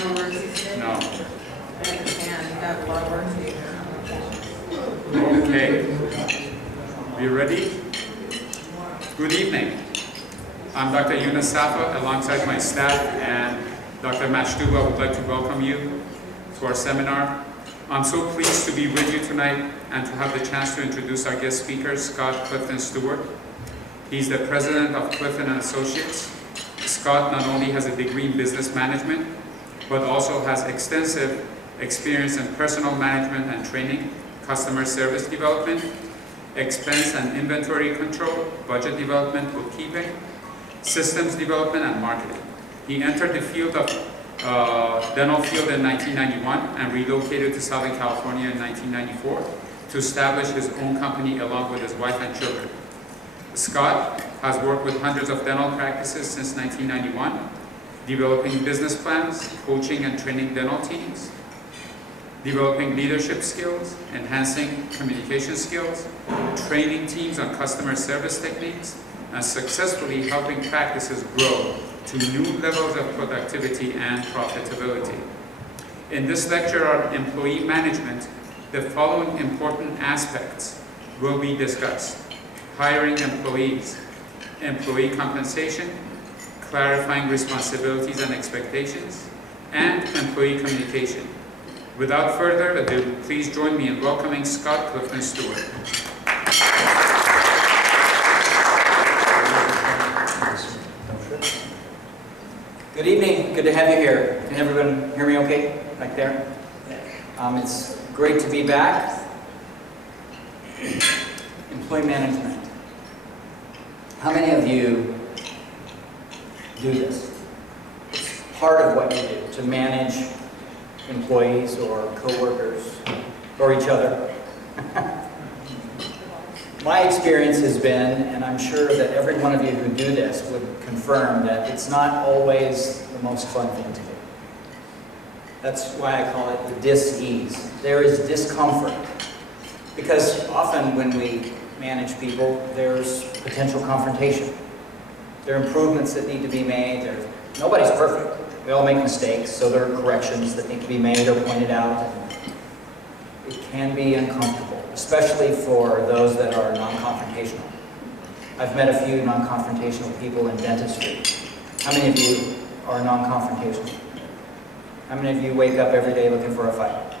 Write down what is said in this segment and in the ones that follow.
No emergency today? No. I understand, you got a lot of work to do. Okay. Are you ready? Good evening. I'm Dr. Yunus Safa, alongside my staff, and Dr. Mashtuba would like to welcome you to our seminar. I'm so pleased to be with you tonight and to have the chance to introduce our guest speaker, Scott Clifton Stewart. He's the president of Clifton Associates. Scott not only has a degree in business management, but also has extensive experience in personal management and training, customer service development, expense and inventory control, budget development, bookkeeping, systems development, and marketing. He entered the field of dental field in 1991 and relocated to Southern California in 1994 to establish his own company along with his wife and children. Scott has worked with hundreds of dental practices since 1991, developing business plans, coaching and training dental teams, developing leadership skills, enhancing communication skills, training teams on customer service techniques, and successfully helping practices grow to new levels of productivity and profitability. In this lecture on employee management, the following important aspects will be discussed: hiring employees, employee compensation, clarifying responsibilities and expectations, and employee communication. Without further ado, please join me in welcoming Scott Clifton Stewart. Good evening. Good to have you here. Can everyone hear me okay back there? It's great to be back. Employee management. How many of you do this? It's part of what you do to manage employees or co-workers or each other. My experience has been, and I'm sure that every one of you who do this would confirm, that it's not always the most fun thing to do. That's why I call it the dis-ease. There is discomfort. Because often when we manage people, there's potential confrontation. There are improvements that need to be made. Nobody's perfect. We all make mistakes, so there are corrections that need to be made or pointed out. It can be uncomfortable, especially for those that are non-confrontational. I've met a few non-confrontational people in dentistry. How many of you are non-confrontational? How many of you wake up every day looking for a fight?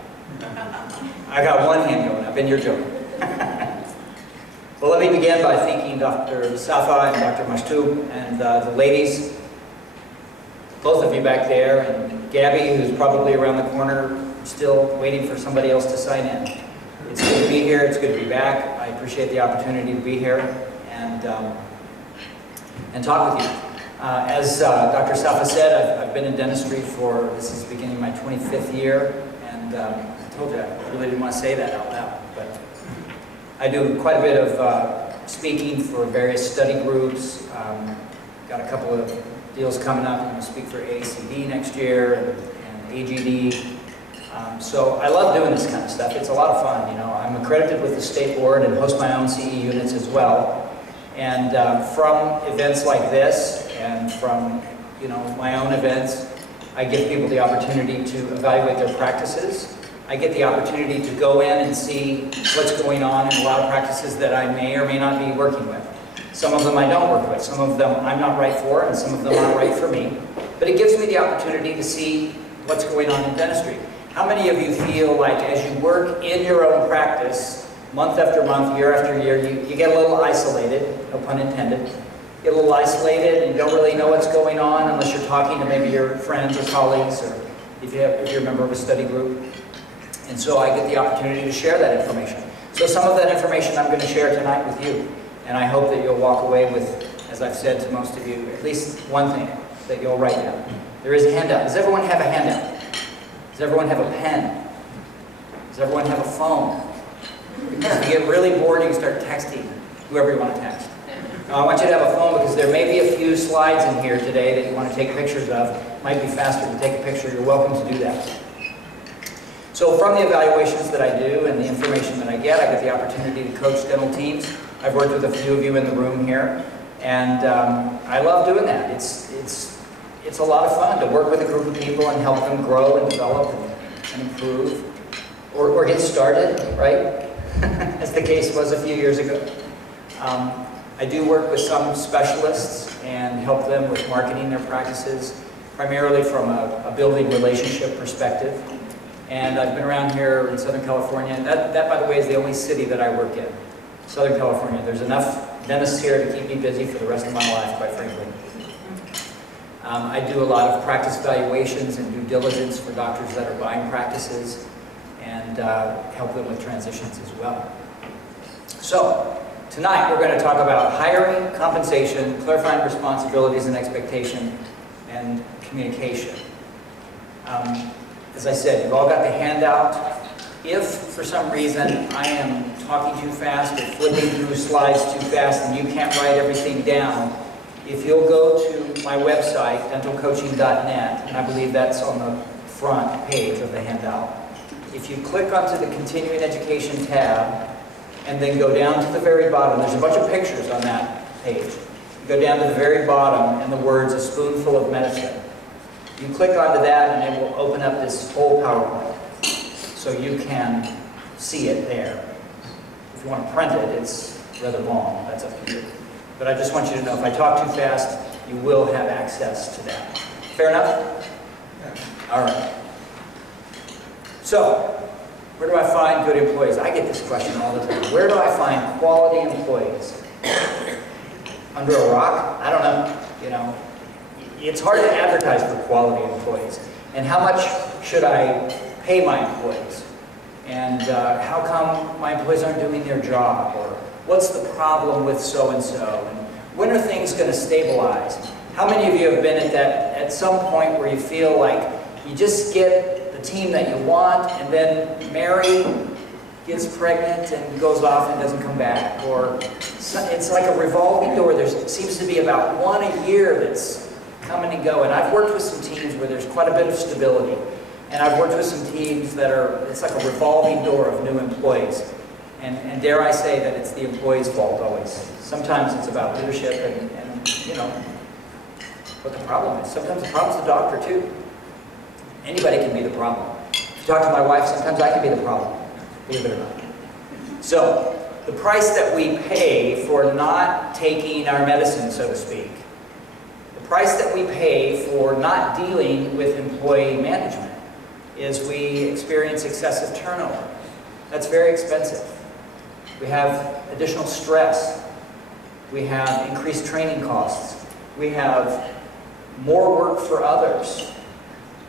I got one hand going up, and you're joking. Well, let me begin by thanking Dr. Safa and Dr. Mashtub and the ladies, both of you back there, and Gabby, who's probably around the corner, still waiting for somebody else to sign in. It's good to be here. It's good to be back. I appreciate the opportunity to be here and talk with you. As Dr. Safa said, I've been in dentistry for, this is beginning my 25th year, and I told you I really didn't want to say that out loud, but I do quite a bit of speaking for various study groups. Got a couple of deals coming up. I'm going to speak for AACD next year and AGD. So I love doing this kind of stuff. It's a lot of fun, you know. I'm accredited with the state board and host my own CE units as well. And from events like this and from, you know, my own events, I give people the opportunity to evaluate their practices. I get the opportunity to go in and see what's going on in a lot of practices that I may or may not be working with. Some of them I don't work with. Some of them I'm not right for, and some of them aren't right for me. But it gives me the opportunity to see what's going on in dentistry. How many of you feel like as you work in your own practice, month after month, year after year, you get a little isolated, no pun intended, you get a little isolated and you don't really know what's going on unless you're talking to maybe your friends or colleagues or if you're a member of a study group. And so I get the opportunity to share that information. So some of that information I'm going to share tonight with you. And I hope that you'll walk away with, as I've said to most of you, at least one thing that you'll write down. There is a handout. Does everyone have a handout? Does everyone have a pen? Does everyone have a phone? Because if you get really bored, you can start texting whoever you want to text. Now, I want you to have a phone because there may be a few slides in here today that you want to take pictures of. It might be faster to take a picture. You're welcome to do that. So from the evaluations that I do and the information that I get the opportunity to coach dental teams. I've worked with a few of you in the room here, and I love doing that. It's it's a lot of fun to work with a group of people and help them grow and develop and improve, or get started, right? As the case was a few years ago. I do work with some specialists and help them with marketing their practices, primarily from a building relationship perspective. And I've been around here in Southern California, and that, by the way, is the only city that I work in, Southern California. There's enough dentists here to keep me busy for the rest of my life, quite frankly. I do a lot of practice valuations and due diligence for doctors that are buying practices, and help them with transitions as well. So, tonight we're going to talk about hiring, compensation, clarifying responsibilities and expectation, and communication. As I said, you've all got the handout. If, for some reason, I am talking too fast or flipping through slides too fast and you can't write everything down, if you'll go to my website, dentalcoaching.net, and I believe that's on the front page of the handout, if you click onto the Continuing Education tab, and then go down to the very bottom, there's a bunch of pictures on that page. You go down to the very bottom, and the words, "A Spoonful of Medicine." You click onto that, and it will open up this whole PowerPoint, so you can see it there. If you want to print it, it's rather long. That's up to you. But I just want you to know, if I talk too fast, you will have access to that. Fair enough? Yeah. All right. So, where do I find good employees? I get this question all the time. Where do I find quality employees? Under a rock? I don't know. You know, it's hard to advertise for quality employees. And how much should I pay my employees? And how come my employees aren't doing their job? Or what's the problem with so-and-so? And when are things going to stabilize? How many of you have been at some point where you feel like you just get the team that you want, and then Mary gets pregnant and goes off and doesn't come back? Or it's like a revolving door. There seems to be about one a year that's coming and going. I've worked with some teams where there's quite a bit of stability. And I've worked with some teams that it's like a revolving door of new employees. And dare I say that it's the employee's fault always. Sometimes it's about leadership and you know, what the problem is. Sometimes the problem's the doctor too. Anybody can be the problem. If you talk to my wife, sometimes I can be the problem, believe it or not. So, the price that we pay for not taking our medicine, so to speak, the price that we pay for not dealing with employee management is we experience excessive turnover. That's very expensive. We have additional stress. We have increased training costs. We have more work for others.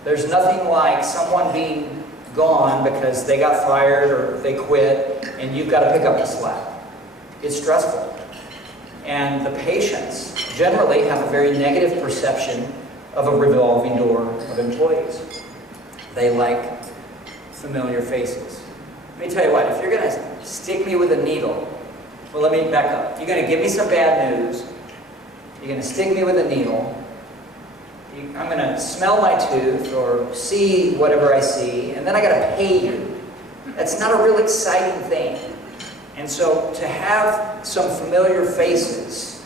There's nothing like someone being gone because they got fired or they quit, and you've got to pick up the slack. It's stressful. And the patients generally have a very negative perception of a revolving door of employees. They like familiar faces. Let me tell you what, if you're going to stick me with a needle, well, let me back up. You're going to give me some bad news. You're going to stick me with a needle. I'm going to smell my tooth or see whatever I see, and then I got to pay you. That's not a real exciting thing. And so to have some familiar faces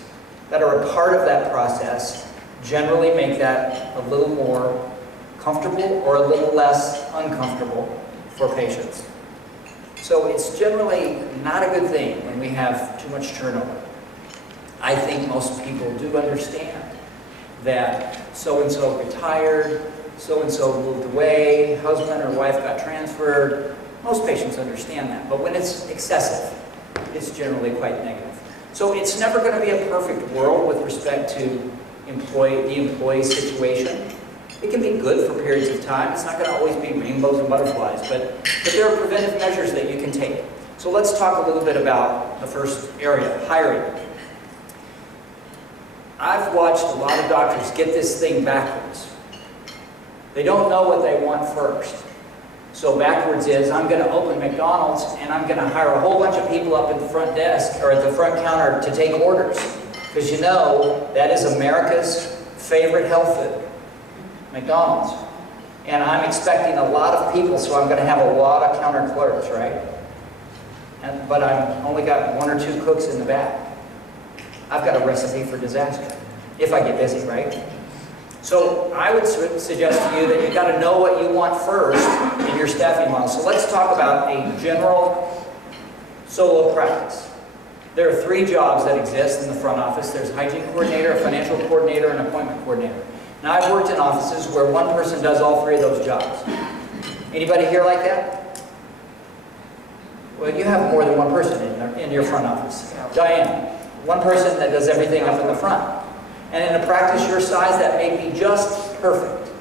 that are a part of that process generally make that a little more comfortable or a little less uncomfortable for patients. So it's generally not a good thing when we have too much turnover. I think most people do understand that so-and-so retired, so-and-so moved away, husband or wife got transferred. Most patients understand that, but when it's excessive, it's generally quite negative. So it's never going to be a perfect world with respect to the employee situation. It can be good for periods of time. It's not going to always be rainbows and butterflies, but there are preventive measures that you can take. So let's talk a little bit about the first area, hiring. I've watched a lot of doctors get this thing backwards. They don't know what they want first. So backwards is, I'm going to open McDonald's and I'm going to hire a whole bunch of people up at the front desk or at the front counter to take orders. Because you know, that is America's favorite health food, McDonald's. And I'm expecting a lot of people, so I'm going to have a lot of counter clerks, right? But I've only got 1 or 2 cooks in the back. I've got a recipe for disaster, if I get busy, right? So I would suggest to you that you've got to know what you want first in your staffing model. So let's talk about a general solo practice. There are 3 jobs that exist in the front office. There's a hygiene coordinator, a financial coordinator, and an appointment coordinator. Now, I've worked in offices where one person does all 3 of those jobs. Anybody here like that? Well, you have more than one person in your front office. Diane, one person that does everything up in the front. And in a practice your size, that may be just perfect.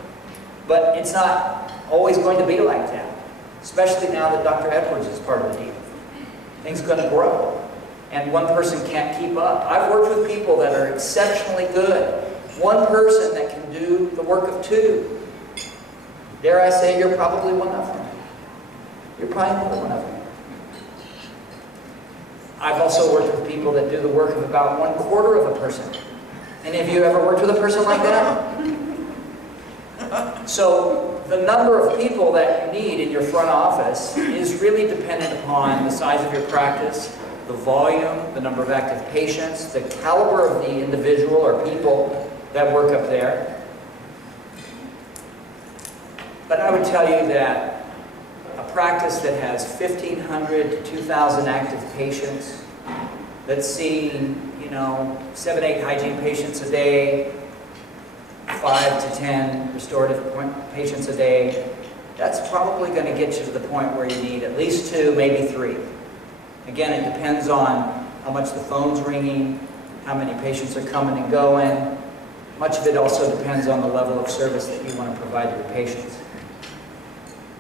But it's not always going to be like that, especially now that Dr. Edwards is part of the deal. Things are going to grow, and one person can't keep up. I've worked with people that are exceptionally good. One person that can do the work of 2. Dare I say, you're probably one of them. You're probably another one of them. I've also worked with people that do the work of about 1/4 of a person. Any of you ever worked with a person like that? So the number of people that you need in your front office is really dependent upon the size of your practice, the volume, the number of active patients, the caliber of the individual or people that work up there. But I would tell you that a practice that has 1,500 to 2,000 active patients, that's seeing, 7, 8 hygiene patients a day, 5 to 10 restorative patients a day, that's probably going to get you to the point where you need at least 2, maybe 3. Again, it depends on how much the phone's ringing, how many patients are coming and going. Much of it also depends on the level of service that you want to provide to your patients.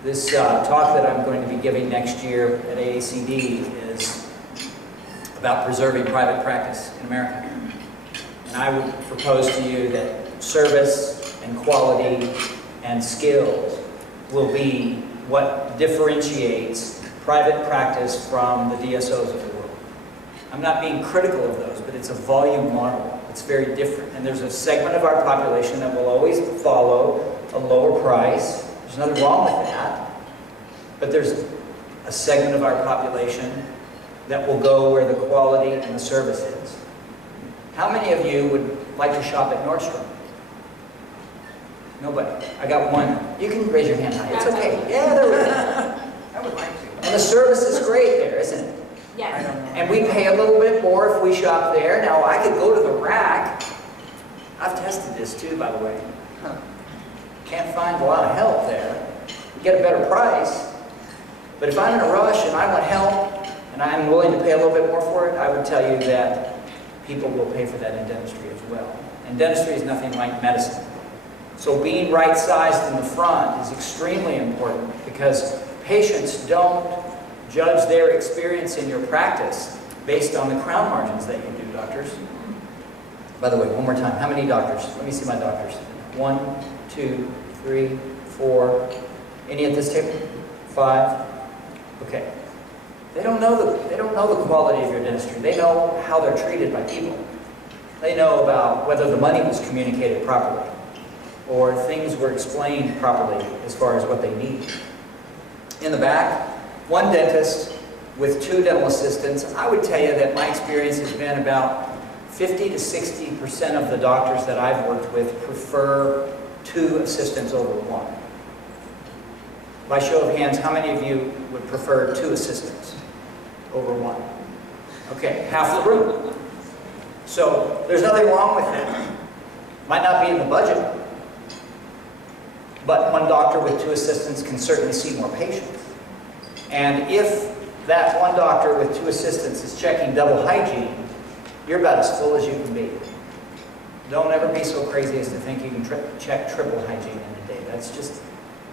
This talk that I'm going to be giving next year at AACD is about preserving private practice in America. And I would propose to you that service and quality and skills will be what differentiates private practice from the DSOs of the world. I'm not being critical of those, but it's a volume model. It's very different. And there's a segment of our population that will always follow a lower price. There's nothing wrong with that. But there's a segment of our population that will go where the quality and the service is. How many of you would like to shop at Nordstrom? Nobody. I got one. You can raise your hand high. It's okay. Yeah, there we go. I would like to. And the service is great there, isn't it? Yes. And we pay a little bit more if we shop there. Now, I could go to the rack. I've tested this too, by the way. Can't find a lot of help there. You get a better price. But if I'm in a rush and I want help, and I'm willing to pay a little bit more for it, I would tell you that people will pay for that in dentistry as well. And dentistry is nothing like medicine. So being right-sized in the front is extremely important because patients don't judge their experience in your practice based on the crown margins that you do, doctors. By the way, one more time, how many doctors? Let me see my doctors. 1, 2, 3, 4. Any at this table? 5. Okay. They don't know the quality of your dentistry. They know how they're treated by people. They know about whether the money was communicated properly or things were explained properly as far as what they need. In the back, one dentist with 2 dental assistants. I would tell you that my experience has been about 50 to 60% of the doctors that I've worked with prefer 2 assistants over 1. By show of hands, how many of you would prefer 2 assistants over 1? Okay, half the room. So there's nothing wrong with that. Might not be in the budget, but one doctor with 2 assistants can certainly see more patients. And if that one doctor with 2 assistants is checking double hygiene, you're about as full as you can be. Don't ever be so crazy as to think you can check triple hygiene in a day. That's just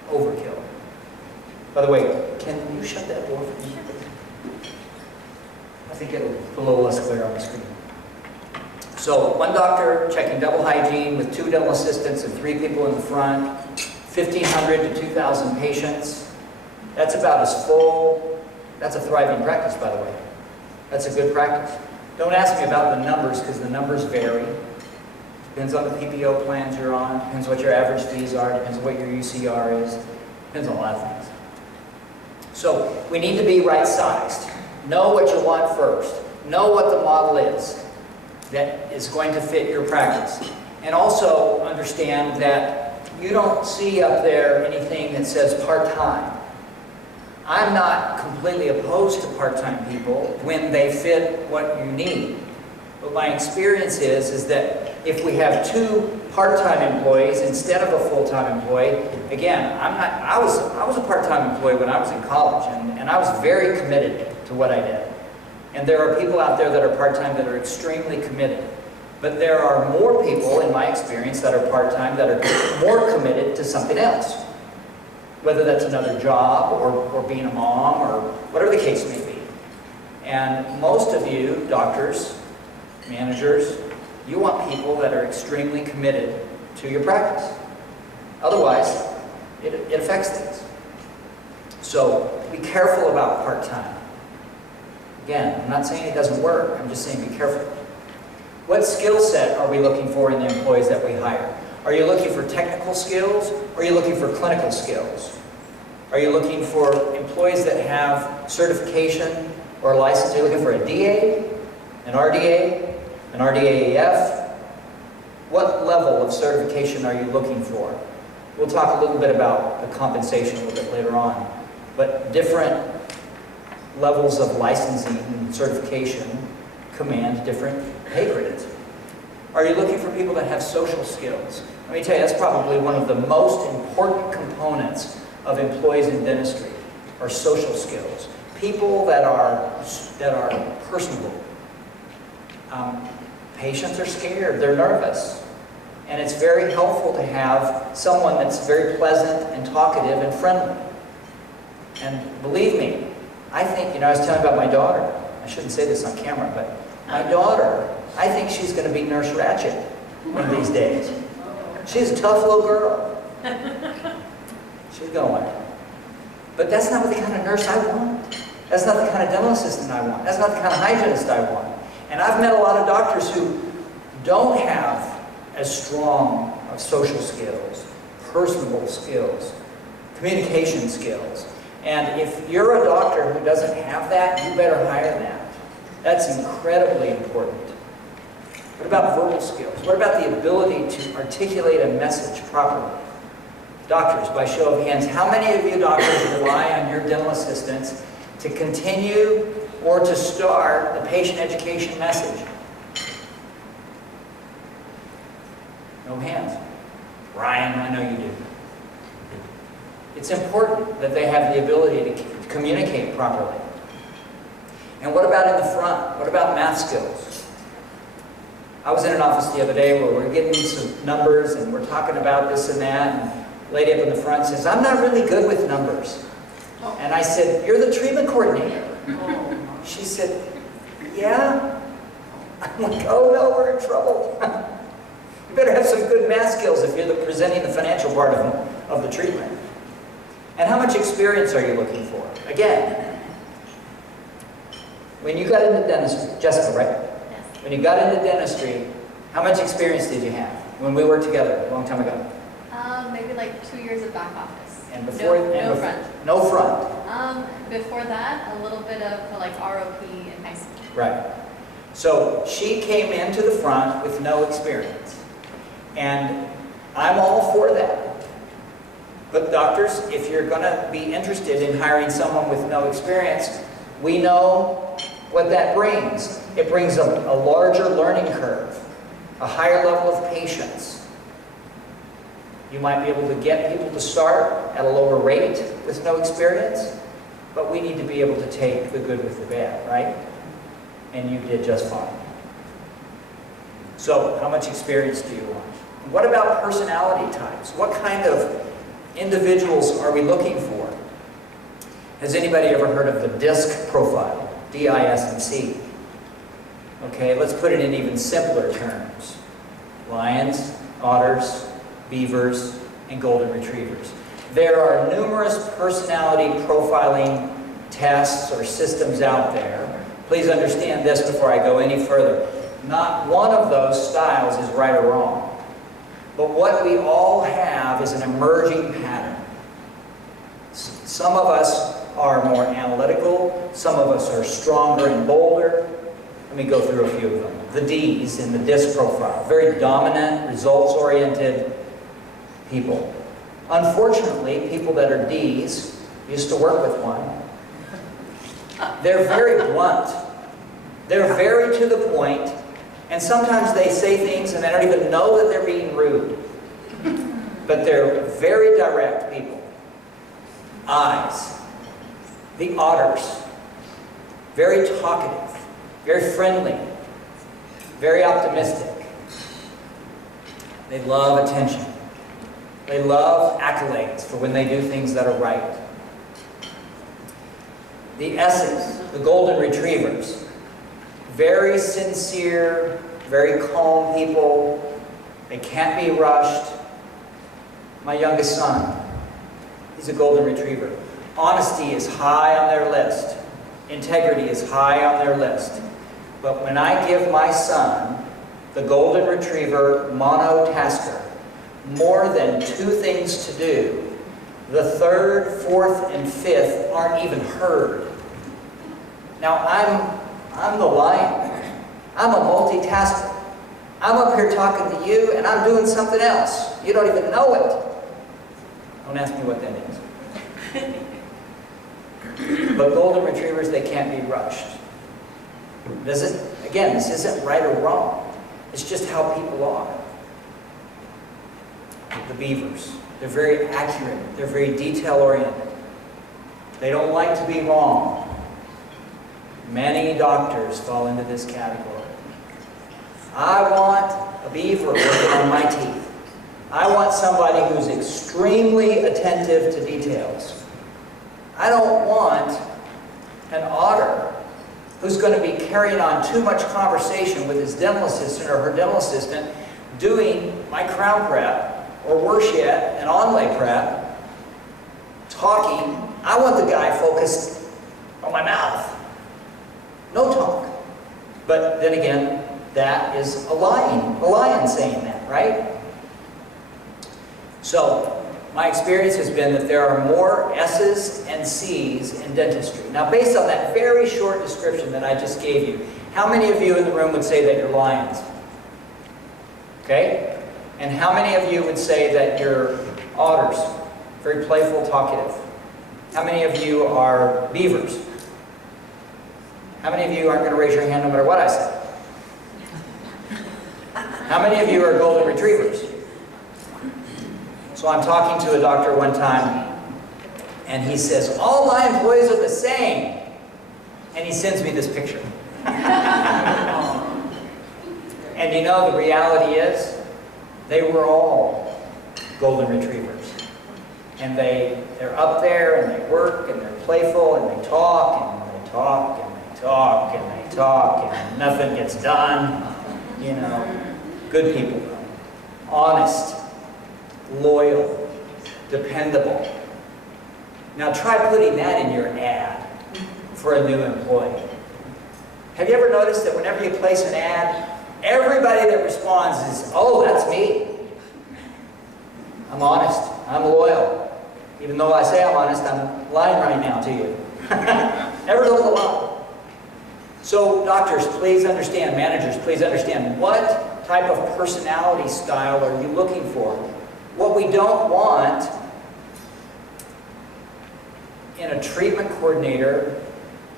overkill. By the way, can you shut that door for me? I think it'll be a little less clear on the screen. So one doctor checking double hygiene with 2 dental assistants and 3 people in the front, 1,500 to 2,000 patients. That's about as full. That's a thriving practice, by the way. That's a good practice. Don't ask me about the numbers because the numbers vary. Depends on the PPO plans you're on, depends what your average fees are, depends on what your UCR is, depends on a lot of things. So we need to be right-sized. Know what you want first. Know what the model is that is going to fit your practice. And also understand that you don't see up there anything that says part-time. I'm not completely opposed to part-time people when they fit what you need. But my experience is that if we have 2 part-time employees instead of a full-time employee, again, I was a part-time employee when I was in college, and I was very committed to what I did. And there are people out there that are part-time that are extremely committed. But there are more people, in my experience, that are part-time that are more committed to something else. Whether that's another job, or being a mom, or whatever the case may be. And most of you, doctors, managers, you want people that are extremely committed to your practice. Otherwise, it affects things. So be careful about part-time. Again, I'm not saying it doesn't work, I'm just saying be careful. What skill set are we looking for in the employees that we hire? Are you looking for technical skills, or are you looking for clinical skills? Are you looking for employees that have certification or license? Are you looking for a DA, an RDA, an RDAAF? What level of certification are you looking for? We'll talk a little bit about the compensation a little bit later on, but different levels of licensing and certification command different pay grades. Are you looking for people that have social skills? Let me tell you, that's probably one of the most important components of employees in dentistry, are social skills. People that are personable. Patients are scared, they're nervous. And it's very helpful to have someone that's very pleasant and talkative and friendly. And believe me, I think, I was telling about my daughter. I shouldn't say this on camera, but my daughter, I think she's going to be Nurse Ratched one of these days. She's a tough little girl. She's going. But that's not the kind of nurse I want. That's not the kind of dental assistant I want. That's not the kind of hygienist I want. And I've met a lot of doctors who don't have as strong of social skills, personable skills, communication skills. And if you're a doctor who doesn't have that, you better hire that. That's incredibly important. What about verbal skills? What about the ability to articulate a message properly? Doctors, by show of hands, how many of you doctors rely on your dental assistants to continue or to start the patient education message? No hands. Ryan, I know you do. It's important that they have the ability to communicate properly. And what about in the front? What about math skills? I was in an office the other day where we're getting some numbers and we're talking about this and that, and the lady up in the front says, "I'm not really good with numbers." And I said, "You're the treatment coordinator." She said, "Yeah." I'm like, "Oh no, we're in trouble." You better have some good math skills if you're presenting the financial part of the treatment. And how much experience are you looking for? Again, when you got into dentistry, Jessica, right? Yes. When you got into dentistry, how much experience did you have when we worked together a long time ago? Maybe like 2 years of back office. And before no front. No front. Before that, a little bit of like ROP in high school. Right. So she came into the front with no experience. And I'm all for that. But doctors, if you're going to be interested in hiring someone with no experience, we know what that brings. It brings a larger learning curve, a higher level of patience. You might be able to get people to start at a lower rate with no experience, but we need to be able to take the good with the bad, right? And you did just fine. So, how much experience do you want? What about personality types? What kind of individuals are we looking for? Has anybody ever heard of the DISC profile? D-I-S-C. Okay, let's put it in even simpler terms. Lions, otters, beavers, and golden retrievers. There are numerous personality profiling tests or systems out there. Please understand this before I go any further. Not one of those styles is right or wrong. But what we all have is an emerging pattern. Some of us are more analytical, some of us are stronger and bolder, Let me go through a few of them. The D's in the DISC profile. Very dominant, results-oriented people. Unfortunately, people that are D's, used to work with one, they're very blunt. They're very to the point, and sometimes they say things and they don't even know that they're being rude. But they're very direct people. I's. The Otters. Very talkative, very friendly, very optimistic. They love attention. They love accolades for when they do things that are right. The S's, the Golden Retrievers. Very sincere, very calm people. They can't be rushed. My youngest son, he's a Golden Retriever. Honesty is high on their list. Integrity is high on their list. But when I give my son, the Golden Retriever monotasker, more than 2 things to do, the 3rd, 4th, and 5th aren't even heard. Now, I'm the lion. I'm a multitasker. I'm up here talking to you, and I'm doing something else. You don't even know it. Don't ask me what that is. But Golden Retrievers, they can't be rushed. This isn't right or wrong. It's just how people are. The Beavers, they're very accurate. They're very detail-oriented. They don't like to be wrong. Many doctors fall into this category. I want a beaver working on my teeth. I want somebody who's extremely attentive to details. I don't want an otter who's going to be carrying on too much conversation with his dental assistant or her dental assistant doing my crown prep, or worse yet, an onlay prep, talking. I want the guy focused on my mouth. No talk. But then again, that is a lion saying that, right? So, my experience has been that there are more S's and C's in dentistry. Now, based on that very short description that I just gave you, how many of you in the room would say that you're lions? Okay? And how many of you would say that you're otters? Very playful, talkative. How many of you are beavers? How many of you aren't going to raise your hand no matter what I say? How many of you are golden retrievers? So I'm talking to a doctor one time, and he says, all my employees are the same. And he sends me this picture. And you know, the reality is, they were all golden retrievers. And they're up there, and they work, and they're playful, and they talk, and they talk, and they talk, and they talk, and nothing gets done. You know, good people, honest, loyal, dependable. Now try putting that in your ad for a new employee. Have you ever noticed that whenever you place an ad, everybody that responds is, oh, that's me. I'm honest. I'm loyal. Even though I say I'm honest, I'm lying right now to you. Never told a lie. So doctors, please understand, managers, please understand, what type of personality style are you looking for? What we don't want in a treatment coordinator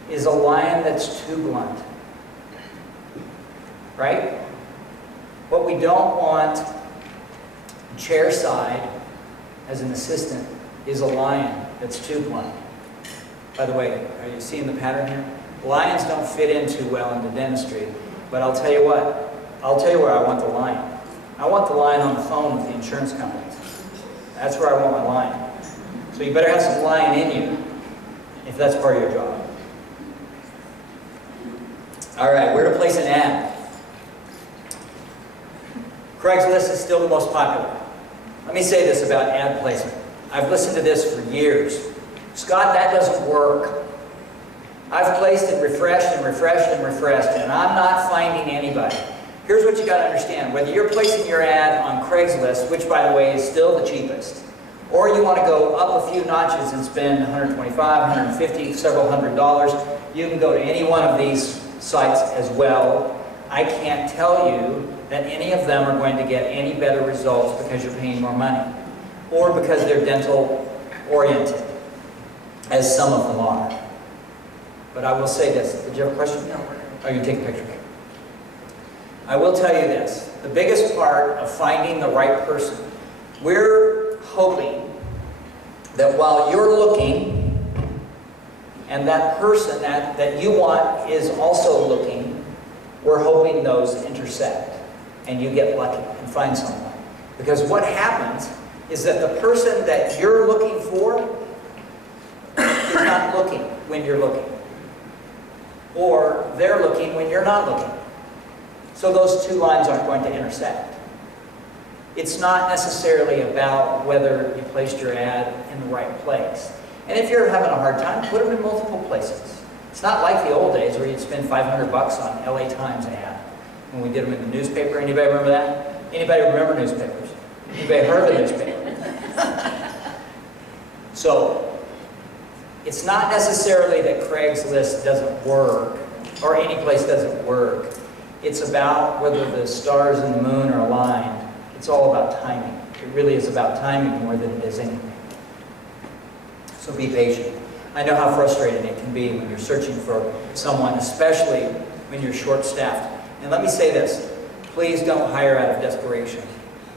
is a lion that's too blunt. Right? What we don't want chair side as an assistant is a lion that's too blunt. By the way, are you seeing the pattern here? Lions don't fit in too well into dentistry, but I'll tell you what, I'll tell you where I want the lion. I want the lion on the phone with the insurance companies. That's where I want my lion. So you better have some lion in you if that's part of your job. All right, where to place an ad? Craigslist is still the most popular. Let me say this about ad placement. I've listened to this for years. Scott, that doesn't work. I've placed and refreshed and refreshed and refreshed, and I'm not finding anybody. Here's what you got to understand. Whether you're placing your ad on Craigslist, which by the way is still the cheapest, or you want to go up a few notches and spend $125, $150, several $100, you can go to any one of these sites as well. I can't tell you that any of them are going to get any better results because you're paying more money or because they're dental oriented, as some of them are. But I will say this. Did you have a question? No. Oh, you can take a picture. I will tell you this. The biggest part of finding the right person, we're hoping that while you're looking and that person that you want is also looking, we're hoping those intersect and you get lucky and find someone. Because what happens is that the person that you're looking for is not looking when you're looking. Or they're looking when you're not looking. So those two lines aren't going to intersect. It's not necessarily about whether you placed your ad in the right place. And if you're having a hard time, put them in multiple places. It's not like the old days where you'd spend $500 on LA Times ad when we did them in the newspaper. Anybody remember that? Anybody remember newspapers? Anybody heard of the newspaper? So, it's not necessarily that Craigslist doesn't work or any place doesn't work. It's about whether the stars and the moon are aligned. It's all about timing. It really is about timing more than it is anything. So be patient. I know how frustrating it can be when you're searching for someone, especially when you're short-staffed. And let me say this. Please don't hire out of desperation.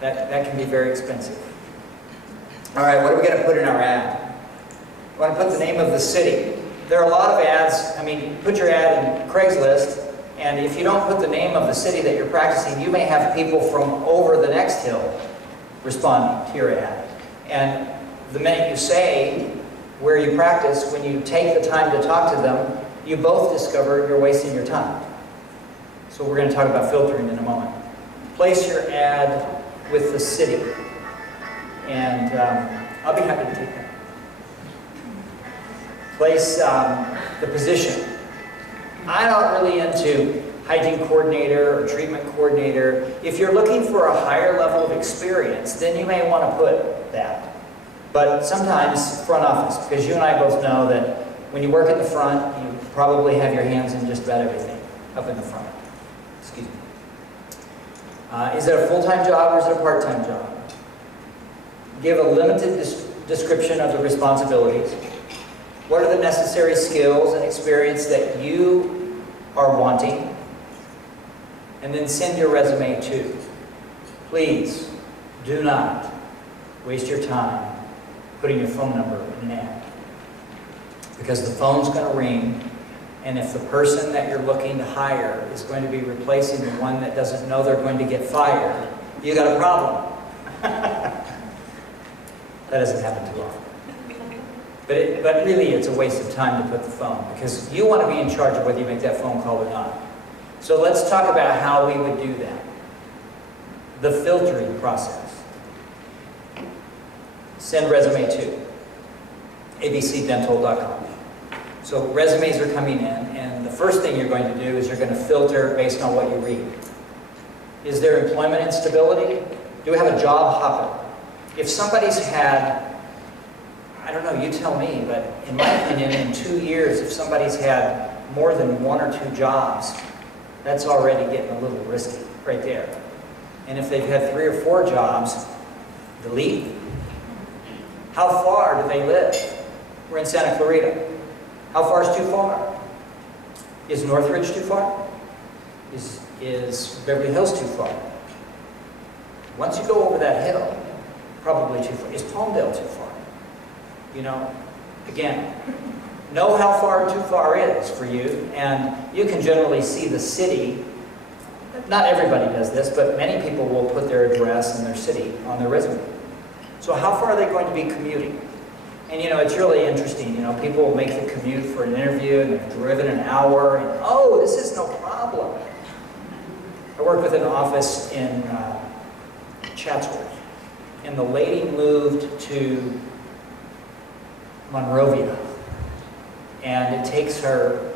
That can be very expensive. All right, what are we going to put in our ad? We want to put the name of the city. There are a lot of ads. I mean, put your ad in Craigslist, and if you don't put the name of the city that you're practicing, you may have people from over the next hill responding to your ad. And the minute you say where you practice, when you take the time to talk to them, you both discover you're wasting your time. So we're going to talk about filtering in a moment. Place your ad with the city. And I'll be happy to take that. Place the position. I'm not really into hygiene coordinator or treatment coordinator. If you're looking for a higher level of experience, then you may want to put that. But sometimes front office, because you and I both know that when you work at the front, you probably have your hands in just about everything up in the front. Excuse me. Is it a full-time job or is it a part-time job? Give a limited description of the responsibilities. What are the necessary skills and experience that you are wanting? And then send your resume to. Please do not waste your time putting your phone number in an ad. Because the phone's going to ring, and if the person that you're looking to hire is going to be replacing the one that doesn't know they're going to get fired, you got a problem. That doesn't happen too often. But really, it's a waste of time to put the phone, because you want to be in charge of whether you make that phone call or not. So let's talk about how we would do that. The filtering process. Send resume to abcdental.com. So resumes are coming in, and the first thing you're going to do is you're going to filter based on what you read. Is there employment instability? Do we have a job hopper? If somebody's had, I don't know, you tell me, but in my opinion, in 2 years, if somebody's had more than 1 or 2 jobs, that's already getting a little risky right there. And if they've had 3 or 4 jobs, delete. How far do they live? We're in Santa Clarita. How far is too far? Is Northridge too far? Is Beverly Hills too far? Once you go over that hill, probably too far. Is Palmdale too far? You know, again, know how far too far is for you, and you can generally see the city. Not everybody does this, but many people will put their address and their city on their resume. So how far are they going to be commuting? And you know, it's really interesting. You know, people will make the commute for an interview, and they've driven an hour, and oh, this is no problem. I worked with an office in Chatsworth, and the lady moved to Monrovia, and it takes her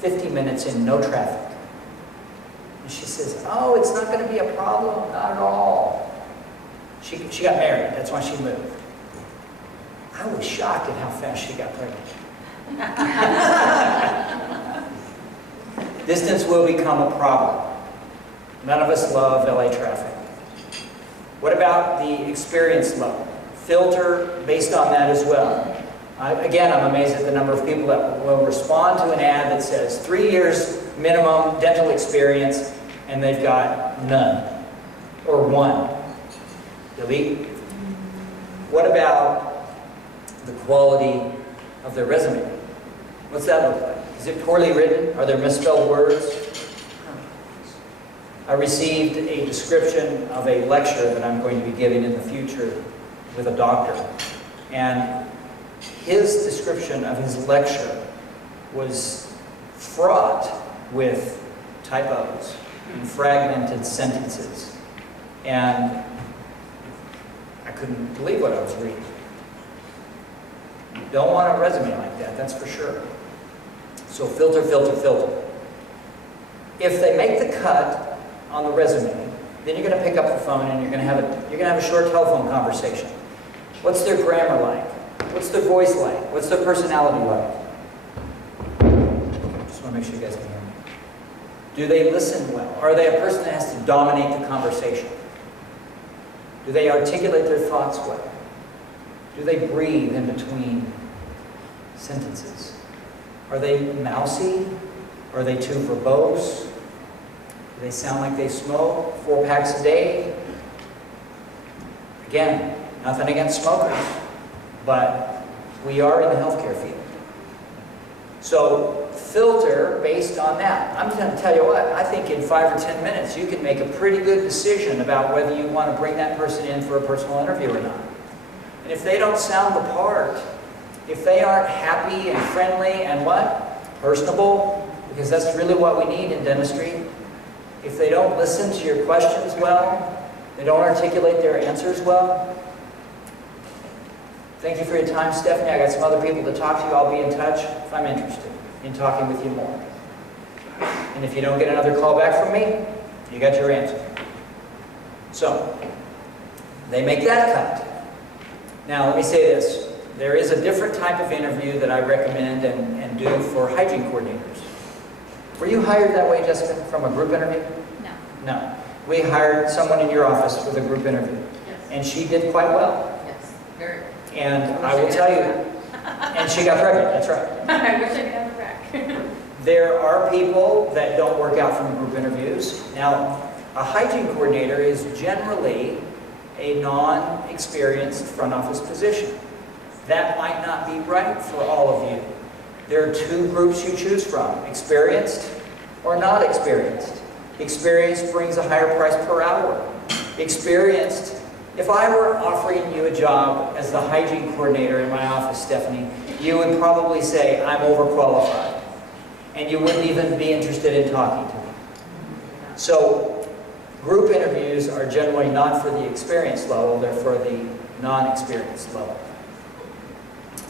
50 minutes in no traffic. And she says, oh, it's not going to be a problem, not at all. She got married, that's why she moved. I was shocked at how fast she got pregnant. Distance will become a problem. None of us love LA traffic. What about the experience level? Filter based on that as well. Again, I'm amazed at the number of people that will respond to an ad that says 3 years minimum dental experience, and they've got none or 1. Delete. What about the quality of their resume? What's that look like? Is it poorly written? Are there misspelled words? I received a description of a lecture that I'm going to be giving in the future with a doctor. And his description of his lecture was fraught with typos and fragmented sentences. And I couldn't believe what I was reading. You don't want a resume like that, that's for sure. So filter, filter, filter. If they make the cut on the resume, then you're going to pick up the phone and you're going to have a short telephone conversation. What's their grammar like? What's their voice like? What's their personality like? Just want to make sure you guys can hear me. Do they listen well? Are they a person that has to dominate the conversation? Do they articulate their thoughts well? Do they breathe in between sentences? Are they mousy? Are they too verbose? Do they sound like they smoke 4 packs a day? Again, nothing against smokers, but we are in the healthcare field. So filter based on that. I'm going to tell you what, I think in 5 or 10 minutes you can make a pretty good decision about whether you want to bring that person in for a personal interview or not. And if they don't sound the part, if they aren't happy and friendly and what? Personable, because that's really what we need in dentistry. If they don't listen to your questions well, they don't articulate their answers well. Thank you for your time, Stephanie. I got some other people to talk to you. I'll be in touch if I'm interested in talking with you more. And if you don't get another call back from me, you got your answer. So, they make that cut. Now, let me say this. There is a different type of interview that I recommend and do for hygiene coordinators. Were you hired that way, Jessica, from a group interview? No. No. We hired someone in your office for the group interview. Yes. And she did quite well. Yes, very. And I will tell you, and she got pregnant, that's right. I wish I could have her back. There are people that don't work out from group interviews. Now, a hygiene coordinator is generally a non-experienced front office position. That might not be right for all of you. There are 2 groups you choose from, experienced or not experienced. Experienced brings a higher price per hour. Experienced, if I were offering you a job as the hygiene coordinator in my office, Stephanie, you would probably say, I'm overqualified. And you wouldn't even be interested in talking to me. So, group interviews are generally not for the experienced level, they're for the non-experienced level.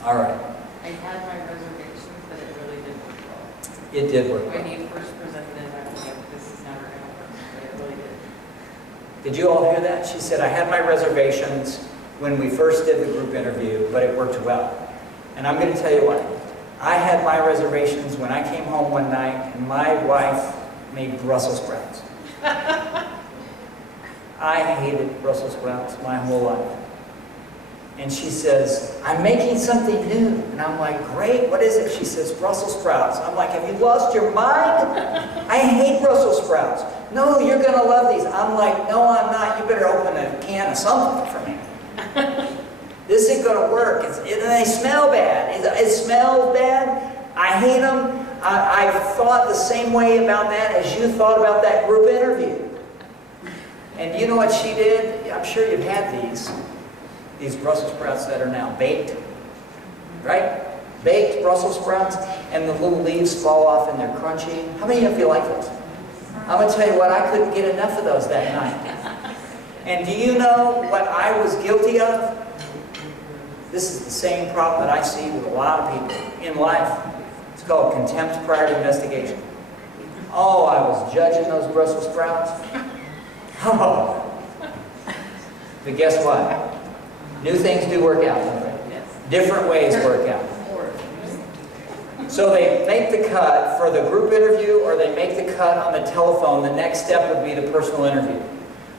All right. I had my reservations, but it really did work well. It did work well. When you first presented it, I was like, this is never going to work, but it really did. Did you all hear that? She said, I had my reservations when we first did the group interview, but it worked well. And I'm going to tell you what, I had my reservations when I came home one night and my wife made Brussels sprouts. I hated Brussels sprouts my whole life. And she says, I'm making something new. And I'm like, great, what is it? She says, Brussels sprouts. I'm like, have you lost your mind? I hate Brussels sprouts. No, you're going to love these. I'm like, no, I'm not. You better open a can of something for me. This isn't going to work. They smell bad. It smells bad. I hate them. I thought the same way about that as you thought about that group interview. And you know what she did? I'm sure you've had these Brussels sprouts that are now baked, right? Baked Brussels sprouts, and the little leaves fall off and they're crunchy. How many of you like those? I'm going to tell you what, I couldn't get enough of those that night. And do you know what I was guilty of? This is the same problem that I see with a lot of people in life. It's called contempt prior to investigation. Oh, I was judging those Brussels sprouts. Oh. But guess what? New things do work out, don't they? Yes. Different ways work out. So they make the cut for the group interview, or they make the cut on the telephone. The next step would be the personal interview.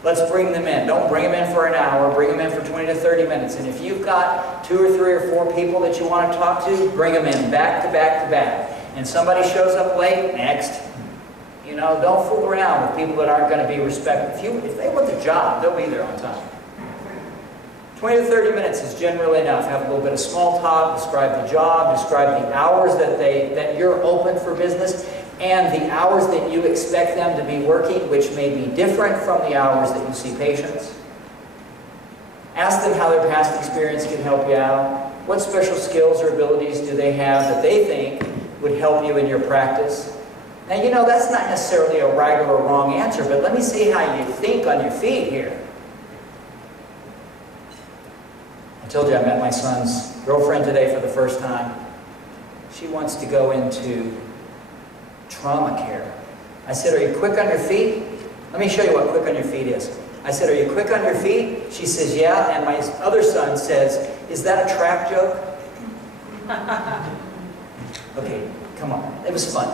Let's bring them in. Don't bring them in for an hour. Bring them in for 20 to 30 minutes. And if you've got 2 or 3 or 4 people that you want to talk to, bring them in back to back to back. And somebody shows up late, next. You know, don't fool around with people that aren't going to be respectful. If they want the job, they'll be there on time. 20 to 30 minutes is generally enough. Have a little bit of small talk, describe the job, describe the hours that you're open for business, and the hours that you expect them to be working, which may be different from the hours that you see patients. Ask them how their past experience can help you out. What special skills or abilities do they have that they think would help you in your practice? Now, you know, that's not necessarily a right or a wrong answer, but let me see how you think on your feet here. I told you I met my son's girlfriend today for the first time. She wants to go into trauma care. I said, are you quick on your feet? Let me show you what quick on your feet is. I said, are you quick on your feet? She says, yeah. And my other son says, is that a track joke? Okay, come on. It was fun.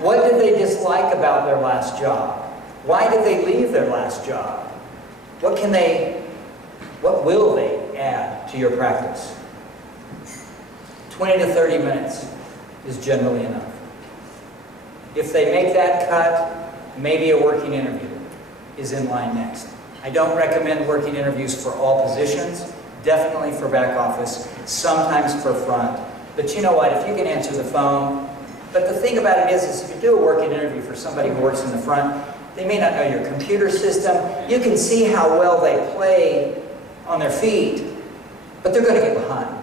What did they dislike about their last job? Why did they leave their last job? What will they add to your practice? 20 to 30 minutes is generally enough. If they make that cut, maybe a working interview is in line next. I don't recommend working interviews for all positions, definitely for back office, sometimes for front. But you know what, if you can answer the phone, but the thing about it is if you do a working interview for somebody who works in the front, they may not know your computer system. You can see how well they play on their feet, but they're going to get behind.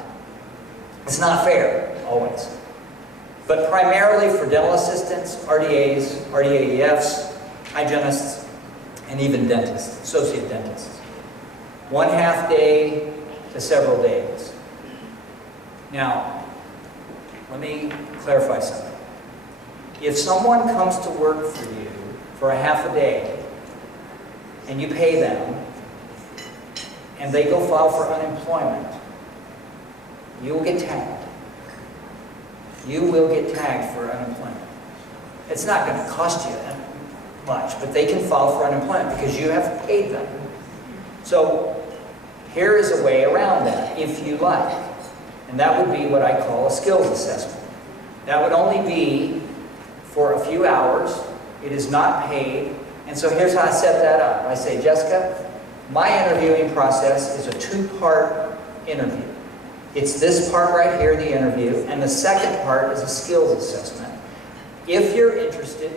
It's not fair, always. But primarily for dental assistants, RDAs, RDAEFs, hygienists, and even dentists, associate dentists. 1/2 day to several days. Now, let me clarify something. If someone comes to work for you for 1/2 day, and you pay them, and they go file for unemployment, you will get tagged. You will get tagged for unemployment. It's not going to cost you much, but they can file for unemployment because you have paid them. So here is a way around that, if you like. And that would be what I call a skills assessment. That would only be for a few hours. It is not paid. And so here's how I set that up. I say, Jessica, my interviewing process is a 2-part interview. It's this part right here, the interview, and the second part is a skills assessment. If you're interested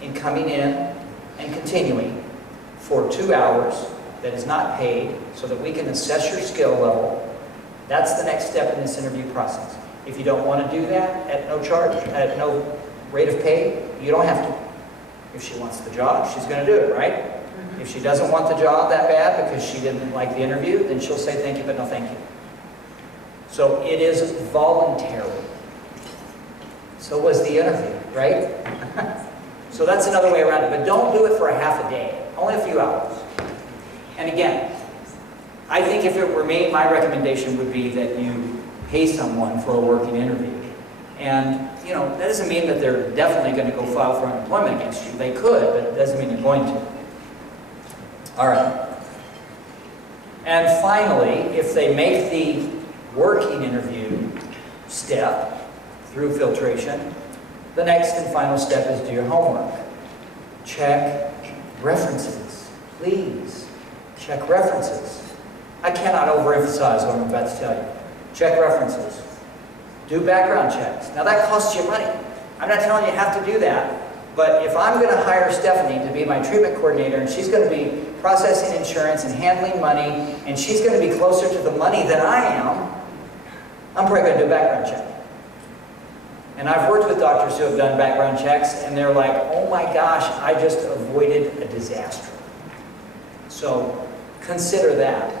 in coming in and continuing for 2 hours that is not paid so that we can assess your skill level, that's the next step in this interview process. If you don't want to do that at no charge, at no rate of pay, you don't have to. If she wants the job, she's going to do it, right? If she doesn't want the job that bad because she didn't like the interview, then she'll say thank you, but no thank you. So it is voluntary. So was the interview, right? So that's another way around it. But don't do it for 1/2 day, only a few hours. And again, I think if it were me, my recommendation would be that you pay someone for a working interview. And, you know, that doesn't mean that they're definitely going to go file for unemployment against you. They could, but it doesn't mean they're going to. All right. And finally, if they make the working interview step through filtration, the next and final step is do your homework. Check references. Please, check references. I cannot overemphasize what I'm about to tell you. Check references. Do background checks. Now that costs you money. I'm not telling you have to do that, but if I'm going to hire Stephanie to be my treatment coordinator and she's going to be processing insurance and handling money and she's going to be closer to the money than I am, I'm probably going to do a background check. And I've worked with doctors who have done background checks and they're like, oh my gosh, I just avoided a disaster. So consider that.